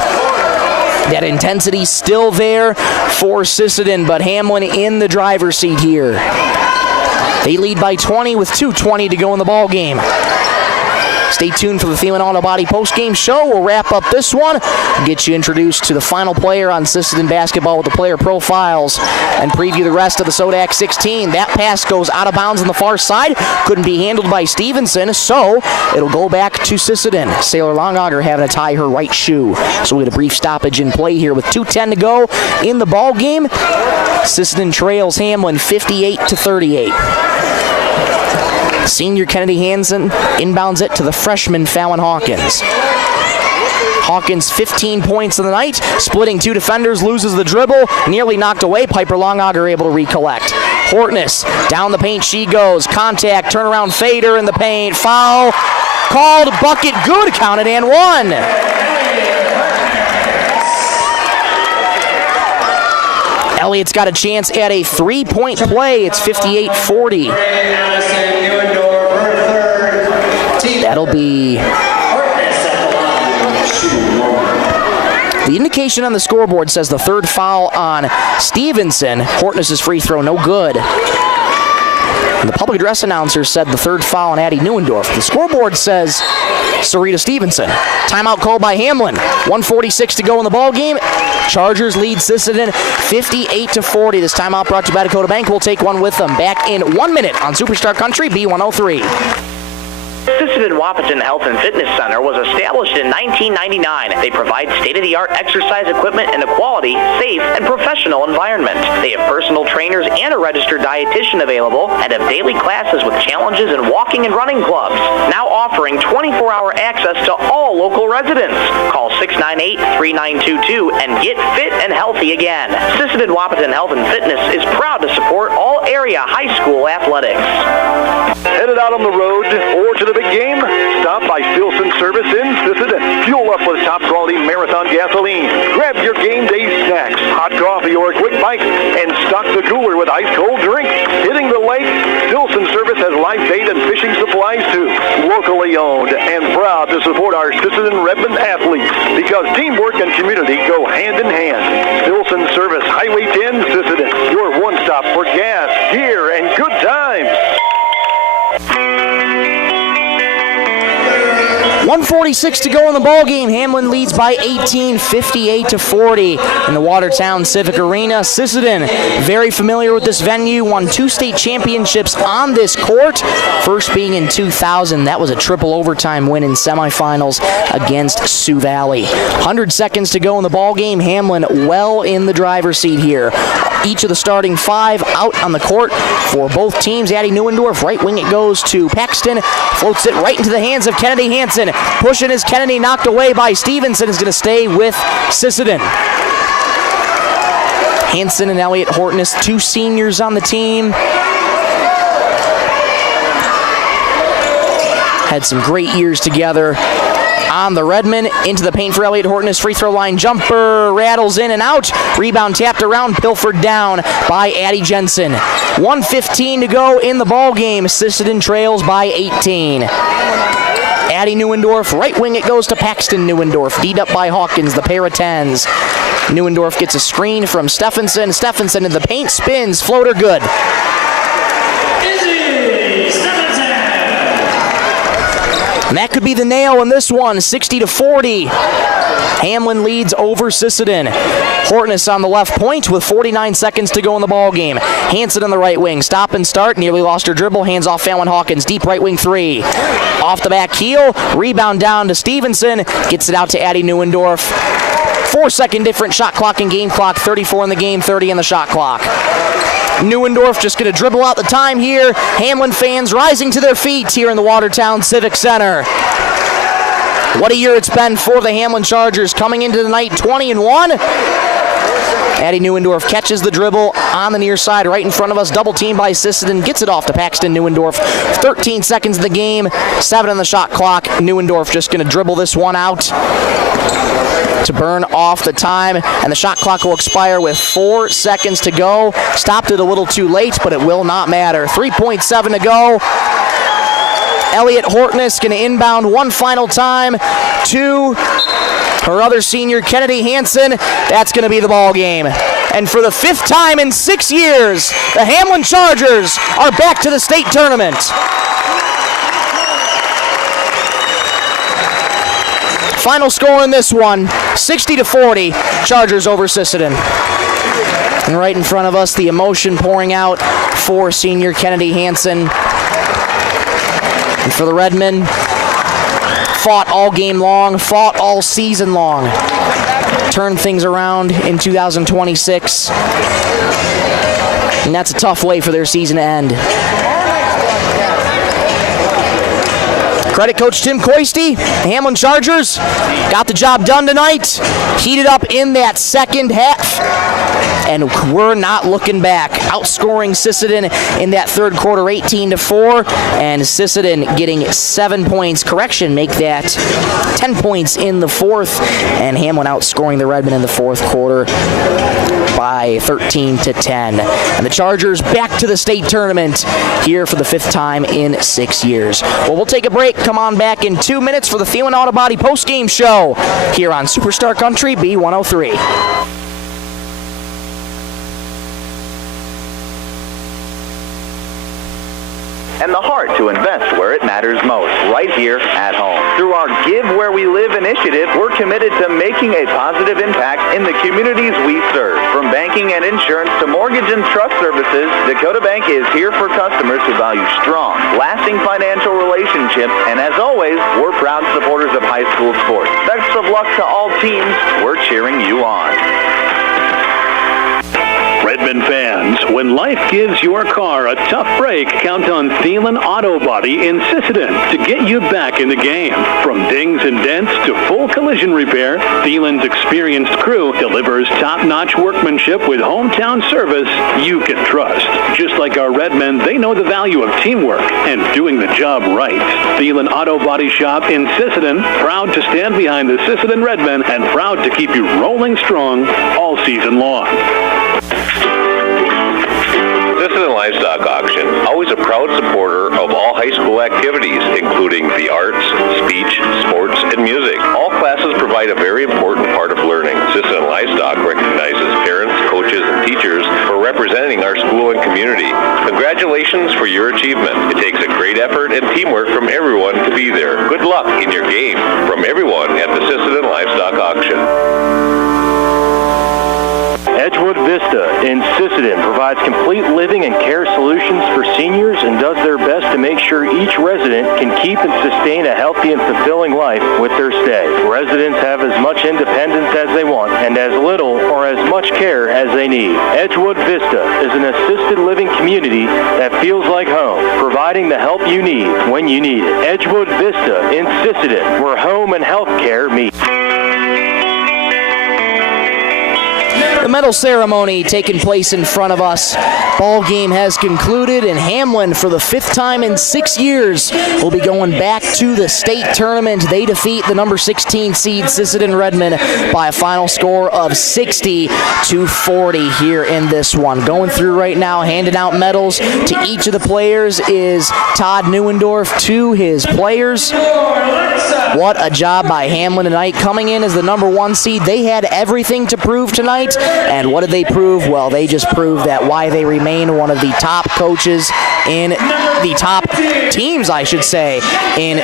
That intensity still there for Sisseton, but Hamlin in the driver's seat here. They lead by 20 with 2:20 to go in the ball game. Stay tuned for the Thielen Auto Body postgame show. We'll wrap up this one, get you introduced to the final player on Sisseton basketball with the player profiles, and preview the rest of the SoDak 16. That pass goes out of bounds on the far side. Couldn't be handled by Stevenson, so it'll go back to Sisseton. Sailor Longauger having to tie her right shoe. So we get a brief stoppage in play here with 2:10 to go in the ball game. Sisseton trails Hamlin 58-38. Senior Kennedy Hansen inbounds it to the freshman Fallon Hawkins. Hawkins 15 points in the night, splitting 2 defenders, loses the dribble, nearly knocked away. Piper Longauger able to recollect. Hortness, down the paint she goes. Contact, turnaround fader in the paint. Foul called, bucket good, counted and one. Elliott's got a chance at a 3-point play. It's 58-40. That'll be... The indication on the scoreboard says the third foul on Stevenson. Hortness' free throw, no good. And the public address announcer said the third foul on Addie Neuendorf. The scoreboard says Sarita Stevenson. Timeout called by Hamlin. 1:46 to go in the ball game. Chargers lead Sisseton 58-40. This timeout brought to you by Dakota Bank. We'll take one with them. Back in 1 minute on Superstar Country B103. Sisseton Wapaton Health and Fitness Center was established in 1999. They provide state-of-the-art exercise equipment in a quality, safe, and professional environment. They have personal trainers and a registered dietitian available and have daily classes with challenges in walking and running clubs. Now offering 24-hour access to all local residents. Call 698-3922 and get fit and healthy again. Sisseton Wapaton Health and Fitness is proud to support all area high school athletics. Headed out on the road or to the big game? Stop by Stilson Service in Sisseton. Fuel up with top quality Marathon gasoline. Grab your game day snacks, hot coffee or a quick bite, and stock the cooler with ice cold drinks. Hitting the lake? Stilson Service has live bait and fishing supplies too. Locally owned and proud to support our Sisseton Redmond athletes because teamwork and community go hand in hand. Stilson Service, Highway 10, Sisseton. Your one stop for gas, gear, and good times. 1:46 to go in the ball game. Hamlin leads by 18, 58-40 in the Watertown Civic Arena. Sisseton, very familiar with this venue, won 2 state championships on this court. First being in 2000. That was a triple overtime win in semifinals against Sioux Valley. 100 seconds to go in the ball game. Hamlin well in the driver's seat here. Each of the starting 5 out on the court for both teams. Addie Neuendorf, right wing it goes to Paxton. Floats it right into the hands of Kennedy Hansen. Pushing is Kennedy, knocked away by Stevenson, is going to stay with Sisseton. Hansen and Elliot Hortness, 2 seniors on the team. Had some great years together on the Redmond. Into the paint for Elliot Hortness. Free throw line jumper. Rattles in and out. Rebound tapped around. Pilfered down by Addie Jensen. 1:15 to go in the ball game. Sisseton trails by 18. Addie Neuendorf. Right wing it goes to Paxton Neuendorf. D'd up by Hawkins. The pair of 10s. Neuendorf gets a screen from Stephenson. Stephenson in the paint. Spins. Floater good. And that could be the nail in this one, 60-40. Hamlin leads over Sisseton. Hortness on the left point with 49 seconds to go in the ball game. Hansen on the right wing. Stop and start. Nearly lost her dribble. Hands off Fallon Hawkins. Deep right wing 3. Off the back heel. Rebound down to Stevenson. Gets it out to Addie Neuendorf. 4-second different shot clock and game clock. 34 in the game, 30 in the shot clock. Neuendorf just going to dribble out the time here. Hamlin fans rising to their feet here in the Watertown Civic Center. What a year it's been for the Hamlin Chargers, coming into the night 20-1. Addie Neuendorf catches the dribble on the near side right in front of us. Double team by Sisseton. Gets it off to Paxton Neuendorf. 13 seconds in the game. 7 on the shot clock. Neuendorf just going to dribble this one out to burn off the time, and the shot clock will expire with 4 seconds to go. Stopped it a little too late, but it will not matter. 3.7 to go. Elliot Hortness going to inbound one final time to her other senior, Kennedy Hansen. That's going to be the ball game. And for the 5th time in 6 years, the Hamlin Chargers are back to the state tournament. Final score in this one, 60-40, Chargers over Sisseton. And right in front of us, the emotion pouring out for senior Kennedy Hansen. And for the Redmen, fought all game long, fought all season long. Turned things around in 2026. And that's a tough way for their season to end. Credit Coach Tim Coisty. Hamlin Chargers got the job done tonight. Heated up in that second half. And we're not looking back. Outscoring Sisseton in that third quarter 18-4. And Sisseton getting 7 points. Correction, make that 10 points in the fourth. And Hamlin outscoring the Redmen in the fourth quarter by 13-10. And the Chargers back to the state tournament here for the 5th time in 6 years. Well, we'll take a break. Come on back in 2 minutes for the Thielen Auto Body postgame show here on Superstar Country B103. And the heart to invest where it matters most, right here at home. Through our Give Where We Live initiative, we're committed to making a positive impact in the communities we serve. From banking and insurance to mortgage and trust services, Dakota Bank is here for customers who value strong, lasting financial relationships relationship, and as always, we're proud supporters of high school sports. Best of luck to all teams. We're cheering you on. Redmond fans, when life gives your car a tough break, count on Thielen Auto Body in Sisseton to get you back in the game. From dings and dents to full collision repair, Thielen's experienced crew delivers top-notch workmanship with hometown service you can trust. Just like our Redmen, they know the value of teamwork and doing the job right. Thielen Auto Body Shop in Sisseton, proud to stand behind the Sisseton Redmen and proud to keep you rolling strong all season long. Sisseton Livestock Auction, always a proud supporter of all high school activities, including the arts, speech, sports, and music. All classes provide a very important part of learning. Sisseton Livestock recognizes parents, coaches, and teachers for representing our school and community. Congratulations for your achievement. It takes a great effort and teamwork from everyone to be there. Good luck in your game from everyone at the Sisseton Livestock Auction. Edgewood Vista in Sisseton provides complete living and care solutions for seniors and does their best to make sure each resident can keep and sustain a healthy and fulfilling life with their stay. Residents have as much independence as they want and as little or as much care as they need. Edgewood Vista is an assisted living community that feels like home, providing the help you need when you need it. Edgewood Vista in Sisseton, where home and health care meet. The medal ceremony taking place in front of us. Ball game has concluded, and Hamlin, for the 5th time in 6 years, will be going back to the state tournament. They defeat the number 16 seed Sisseton Redmond by a final score of 60-40 here in this one. Going through right now, handing out medals to each of the players is Todd Neuendorf to his players. What a job by Hamlin tonight. Coming in as the number 1 seed, they had everything to prove tonight. And what did they prove? Well, they just proved that why they remain one of the top coaches in the top teams, I should say, in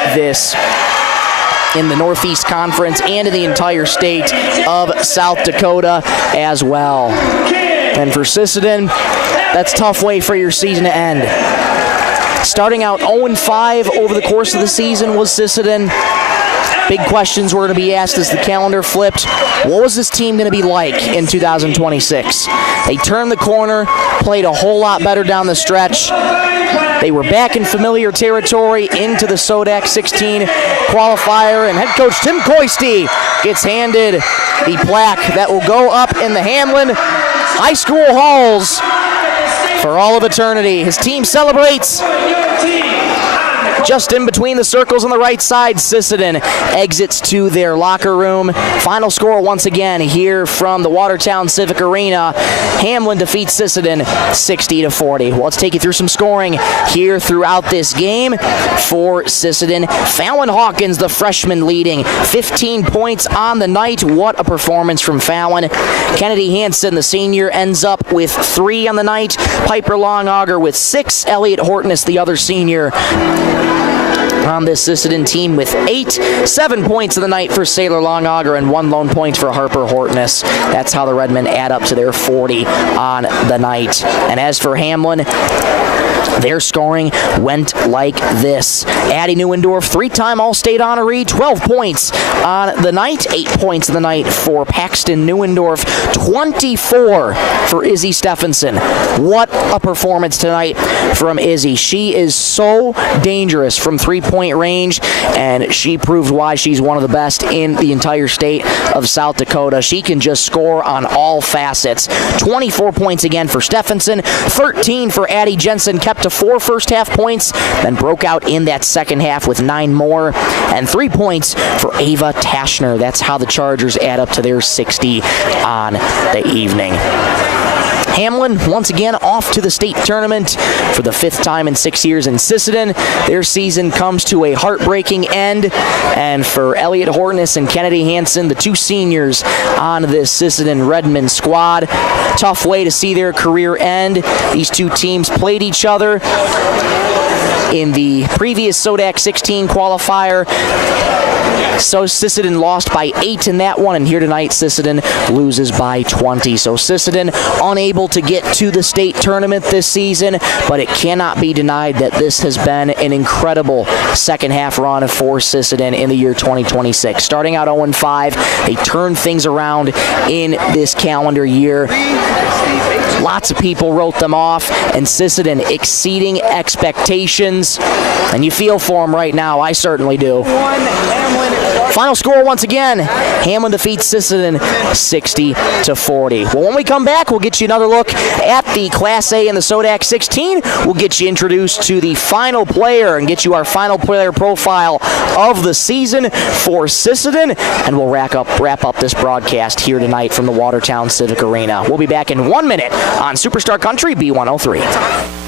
the Northeast Conference and in the entire state of South Dakota as well. And for Sisseton, that's a tough way for your season to end. Starting out 0-5 over the course of the season was Sisseton. Big questions were going to be asked as the calendar flipped. What was this team going to be like in 2026? They turned the corner, played a whole lot better down the stretch. They were back in familiar territory into the SoDak 16 qualifier, and head coach Tim Coisty gets handed the plaque that will go up in the Hamlin High School halls for all of eternity. His team celebrates. Just in between the circles on the right side, Sisseton exits to their locker room. Final score once again here from the Watertown Civic Arena. Hamlin defeats Sisseton 60-40. Well, let's take you through some scoring here throughout this game for Sisseton. Fallon Hawkins, the freshman, leading 15 points on the night. What a performance from Fallon. Kennedy Hansen, the senior, ends up with 3 on the night. Piper Longauger with 6. Elliot Hortness, the other senior, on this Sisseton team with 8. 7 points of the night for Sailor Longauger and 1 lone point for Harper Hortness. That's how the Redmen add up to their 40 on the night. And as for Hamlin, their scoring went like this. Addie Neuendorf, 3-time All-State honoree, 12 points on the night. 8 points of the night for Paxton Neuendorf. 24 for Izzy Stephenson. What a performance tonight from Izzy. She is so dangerous from three-point range, and she proved why she's one of the best in the entire state of South Dakota. She can just score on all facets. 24 points again for Stephenson. 13 for Addie Jensen, kept to 4 first-half points, then broke out in that second half with 9 more. And 3 points for Ava Taschner. That's how the Chargers add up to their 60 on the evening. Hamlin, once again, off to the state tournament for the 5th time in 6 years in Sisseton. Their season comes to a heartbreaking end, and for Elliot Hortness and Kennedy Hansen, the 2 seniors on this Sisseton Redmond squad, tough way to see their career end. These 2 teams played each other in the previous SoDak 16 qualifier. So Sisseton lost by 8 in that one, and here tonight Sisseton loses by 20. So Sisseton unable to get to the state tournament this season, but it cannot be denied that this has been an incredible second half run for Sisseton in the year 2026. Starting out 0-5, they turned things around in this calendar year. Lots of people wrote them off, and Sisseton exceeding expectations. And you feel for them right now. I certainly do. Final score once again, Hamlin defeats Sisseton 60-40. Well, when we come back, we'll get you another look at the Class A and the SoDak 16. We'll get you introduced to the final player and get you our final player profile of the season for Sisseton, and we'll wrap up this broadcast here tonight from the Watertown Civic Arena. We'll be back in 1 minute on Superstar Country B103.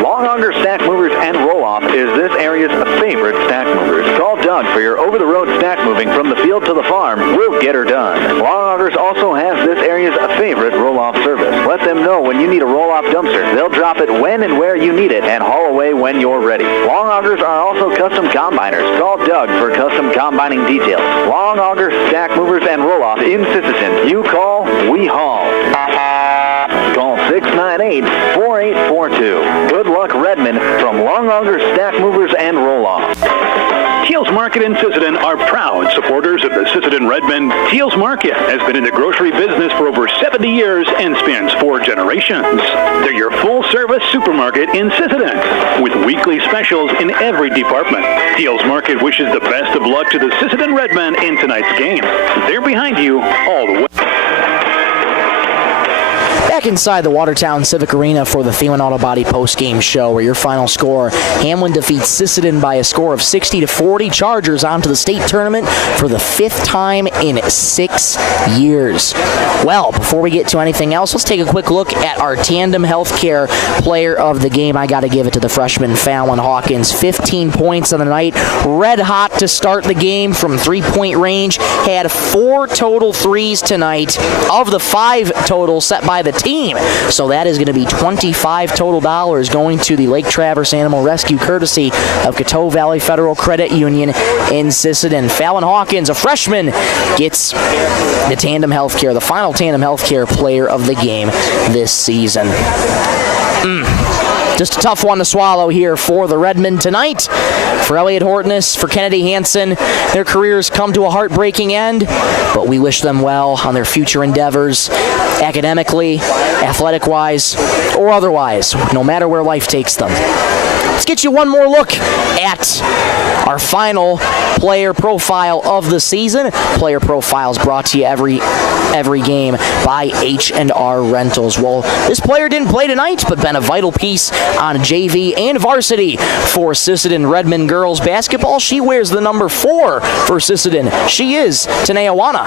Long Auger Stack Movers and Roll-Off is this area's favorite stack movers. Call Doug for your over-the-road stack moving from the field to the farm. We'll get her done. Long Augers also has this area's favorite roll-off service. Let them know when you need a roll-off dumpster. They'll drop it when and where you need it and haul away when you're ready. Long Augers are also custom combiners. Call Doug for custom combining details. Long Auger Stack Movers and Roll-Off in Sisseton. You call, we haul. Call 698-4842. Good luck, Redmond, from Long Auger Stack Movers and Roll-Off. Teals Market in Sisseton are proud supporters of the Sisseton Redmond. Teals Market has been in the grocery business for over 70 years and spans 4 generations. They're your full-service supermarket in Sisseton, with weekly specials in every department. Teals Market wishes the best of luck to the Sisseton Redmen in tonight's game. They're behind you all the way. Back inside the Watertown Civic Arena for the Thielen Auto Body postgame show, where your final score, Hamlin defeats Sisseton by a score of 60-40. Chargers onto the state tournament for the 5th time in 6 years. Well, before we get to anything else, let's take a quick look at our Tandem Healthcare player of the game. I got to give it to the freshman Fallon Hawkins. 15 points on the night, red hot to start the game from 3-point range. Had 4 total threes tonight of the 5 total set by the team. So that is going to be $25 total going to the Lake Traverse Animal Rescue, courtesy of Coteau Valley Federal Credit Union in Sisseton. Fallon Hawkins, a freshman, gets the Tandem Healthcare, the final Tandem Healthcare player of the game this season. Just a tough one to swallow here for the Redmen tonight. For Elliot Hortness, for Kennedy Hansen, their careers come to a heartbreaking end, but we wish them well on their future endeavors, academically, athletic-wise, or otherwise, no matter where life takes them. Let's get you one more look at our final player profile of the season. Player profiles brought to you every game by H&R Rentals. Well, this player didn't play tonight, but been a vital piece on JV and varsity for Sisseton Redmond girls basketball. She wears the number 4 for Sisseton. She is Tanea Wana.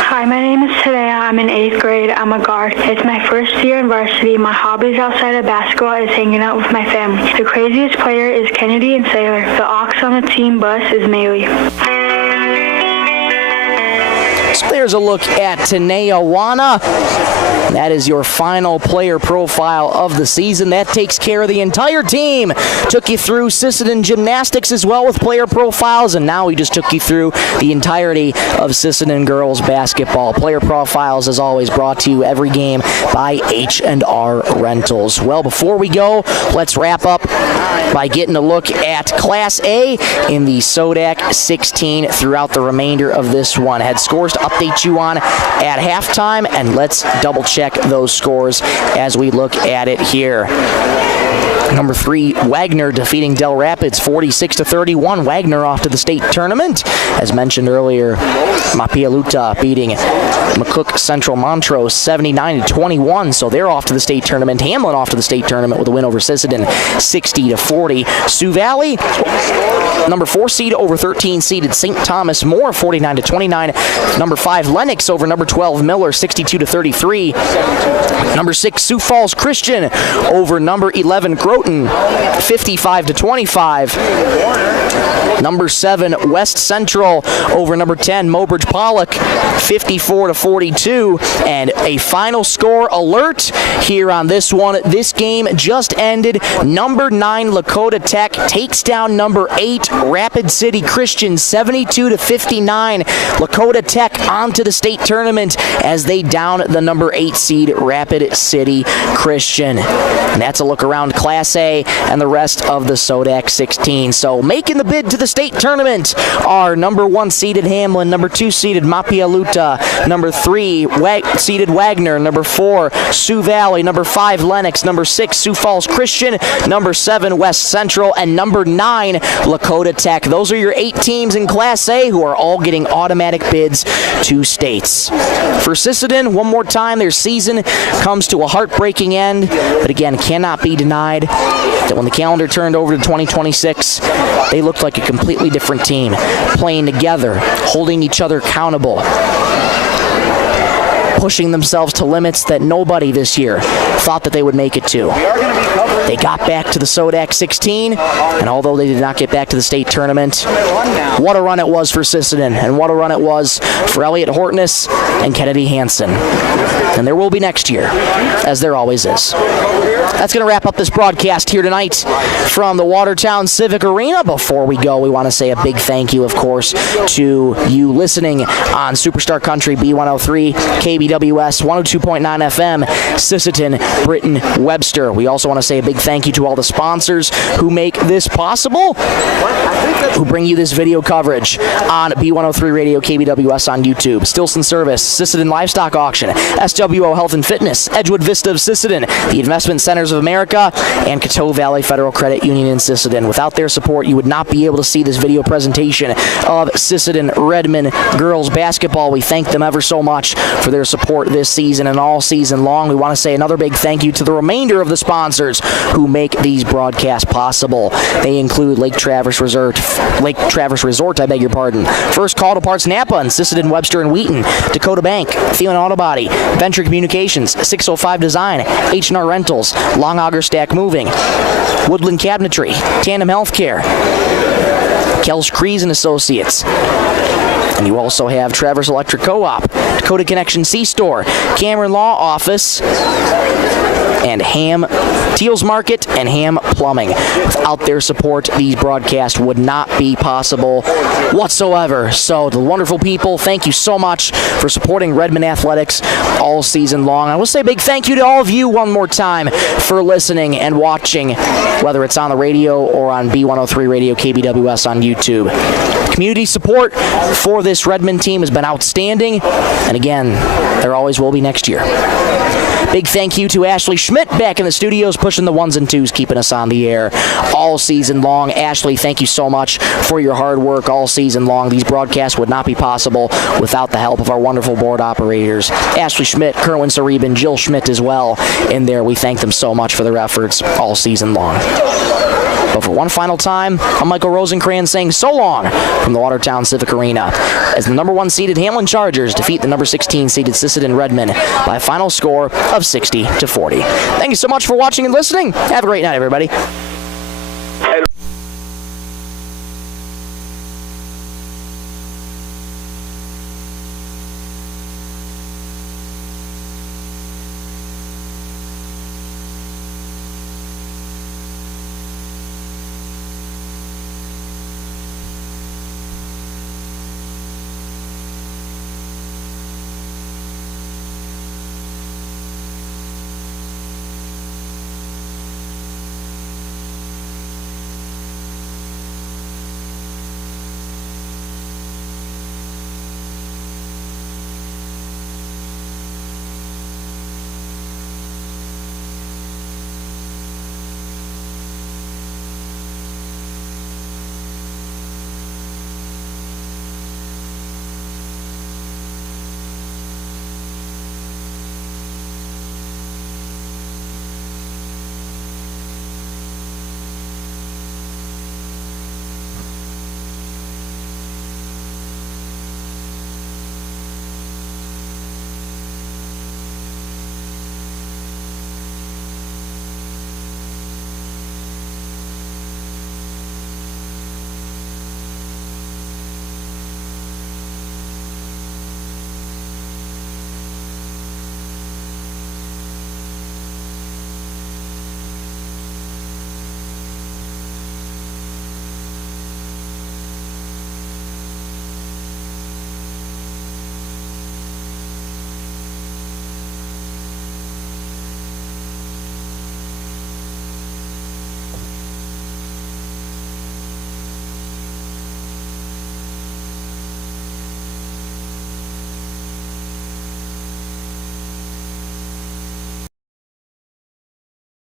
Hi, my name is Tanea. I'm in 8th grade. I'm a guard. It's my first year in varsity. My hobbies outside of basketball is hanging out with my family. The craziest player is Kennedy and Sailor. The ox on the team bus is Maylee. So there's a look at Tanea Wana. That is your final player profile of the season. That takes care of the entire team. Took you through Sisseton gymnastics as well with player profiles, and now we just took you through the entirety of Sisseton girls basketball. Player profiles, as always, brought to you every game by H&R Rentals. Well, before we go, let's wrap up by getting a look at Class A in the SoDak 16 throughout the remainder of this one. Had scores to update you on at halftime, and let's double check those scores as we look at it here. Number 3, Wagner defeating Del Rapids 46-31. Wagner off to the state tournament. As mentioned earlier, Mapialuta beating McCook Central Montrose 79-21. So they're off to the state tournament. Hamlin off to the state tournament with a win over Sisseton 60-40. Sioux Valley, number 4 seed over 13 seeded St. Thomas More 49-29. Number 5, Lennox over number 12 Miller 62-33. Number 6, Sioux Falls Christian over number 11 Gross Stoughton 55-25. Number 7, West Central over number 10, Mobridge Pollock 54-42. And a final score alert here on this one. This game just ended. Number 9, Lakota Tech takes down number 8, Rapid City Christian 72-59. Lakota Tech onto the state tournament as they down the number 8 seed Rapid City Christian. And that's a look around Class A and the rest of the SoDak 16. So making the bid to the state tournament are number 1 seeded Hamlin, number 2 seeded Mapialuta, number 3 seeded Wagner, number 4 Sioux Valley, number 5 Lennox, number 6 Sioux Falls Christian, number 7 West Central, and number 9 Lakota Tech. Those are your 8 teams in Class A who are all getting automatic bids to states. For Sisseton, one more time, their season comes to a heartbreaking end, but again, cannot be denied that when the calendar turned over to 2026, they looked like a completely different team, playing together, holding each other accountable, pushing themselves to limits that nobody this year thought that they would make it to. They got back to the SoDak 16, and although they did not get back to the state tournament, what a run it was for Sisseton, and what a run it was for Elliot Hortness and Kennedy Hansen. And there will be next year, as there always is. That's going to wrap up this broadcast here tonight from the Watertown Civic Arena. Before we go, we want to say a big thank you, of course, to you listening on Superstar Country B103, KBWS 102.9 FM, Sisseton, Britton, Webster. We also want to say a big thank you to all the sponsors who make this possible, who bring you this video coverage on B103 Radio, KBWS on YouTube, Stilson Service, Sisseton Livestock Auction, SWO Health and Fitness, Edgewood Vista of Sisseton, the Investment Centers of America, and Coteau Valley Federal Credit Union in Sisseton. Without their support, you would not be able to see this video presentation of Sisseton Redmond girls basketball. We thank them ever so much for their support this season and all season long. We want to say another big thank you to the remainder of the sponsors who make these broadcasts possible. They include Lake Traverse Resort, First Call to Parts Napa and Sisseton, Webster, and Wheaton, Dakota Bank, Thielen Auto Body, Venture Communications, 605 Design, H&R Rentals, Long Auger Stack Moving, Woodland Cabinetry, Tandem Healthcare, Kelsch Kreese and Associates. And you also have Traverse Electric Co-op, Dakota Connection C-Store, Cameron Law Office, and Ham Teals Market and Ham Plumbing. Without their support, these broadcasts would not be possible whatsoever. So the wonderful people, thank you so much for supporting Redmond Athletics all season long. I will say a big thank you to all of you one more time for listening and watching, whether it's on the radio or on B103 Radio KBWS on YouTube. Community support for this Redmond team has been outstanding, and again, there always will be next year. Big thank you to Ashley Schmidt back in the studios, pushing the ones and twos, keeping us on the air all season long. Ashley, thank you so much for your hard work all season long. These broadcasts would not be possible without the help of our wonderful board operators. Ashley Schmidt, Kerwin Sareben, Jill Schmidt as well in there. We thank them so much for their efforts all season long. But for one final time, I'm Michael Rosencrans saying so long from the Watertown Civic Arena as the number 1 seeded Hamlin Chargers defeat the number 16 seeded Sisseton Redmond by a final score of 60-40. Thank you so much for watching and listening. Have a great night, everybody.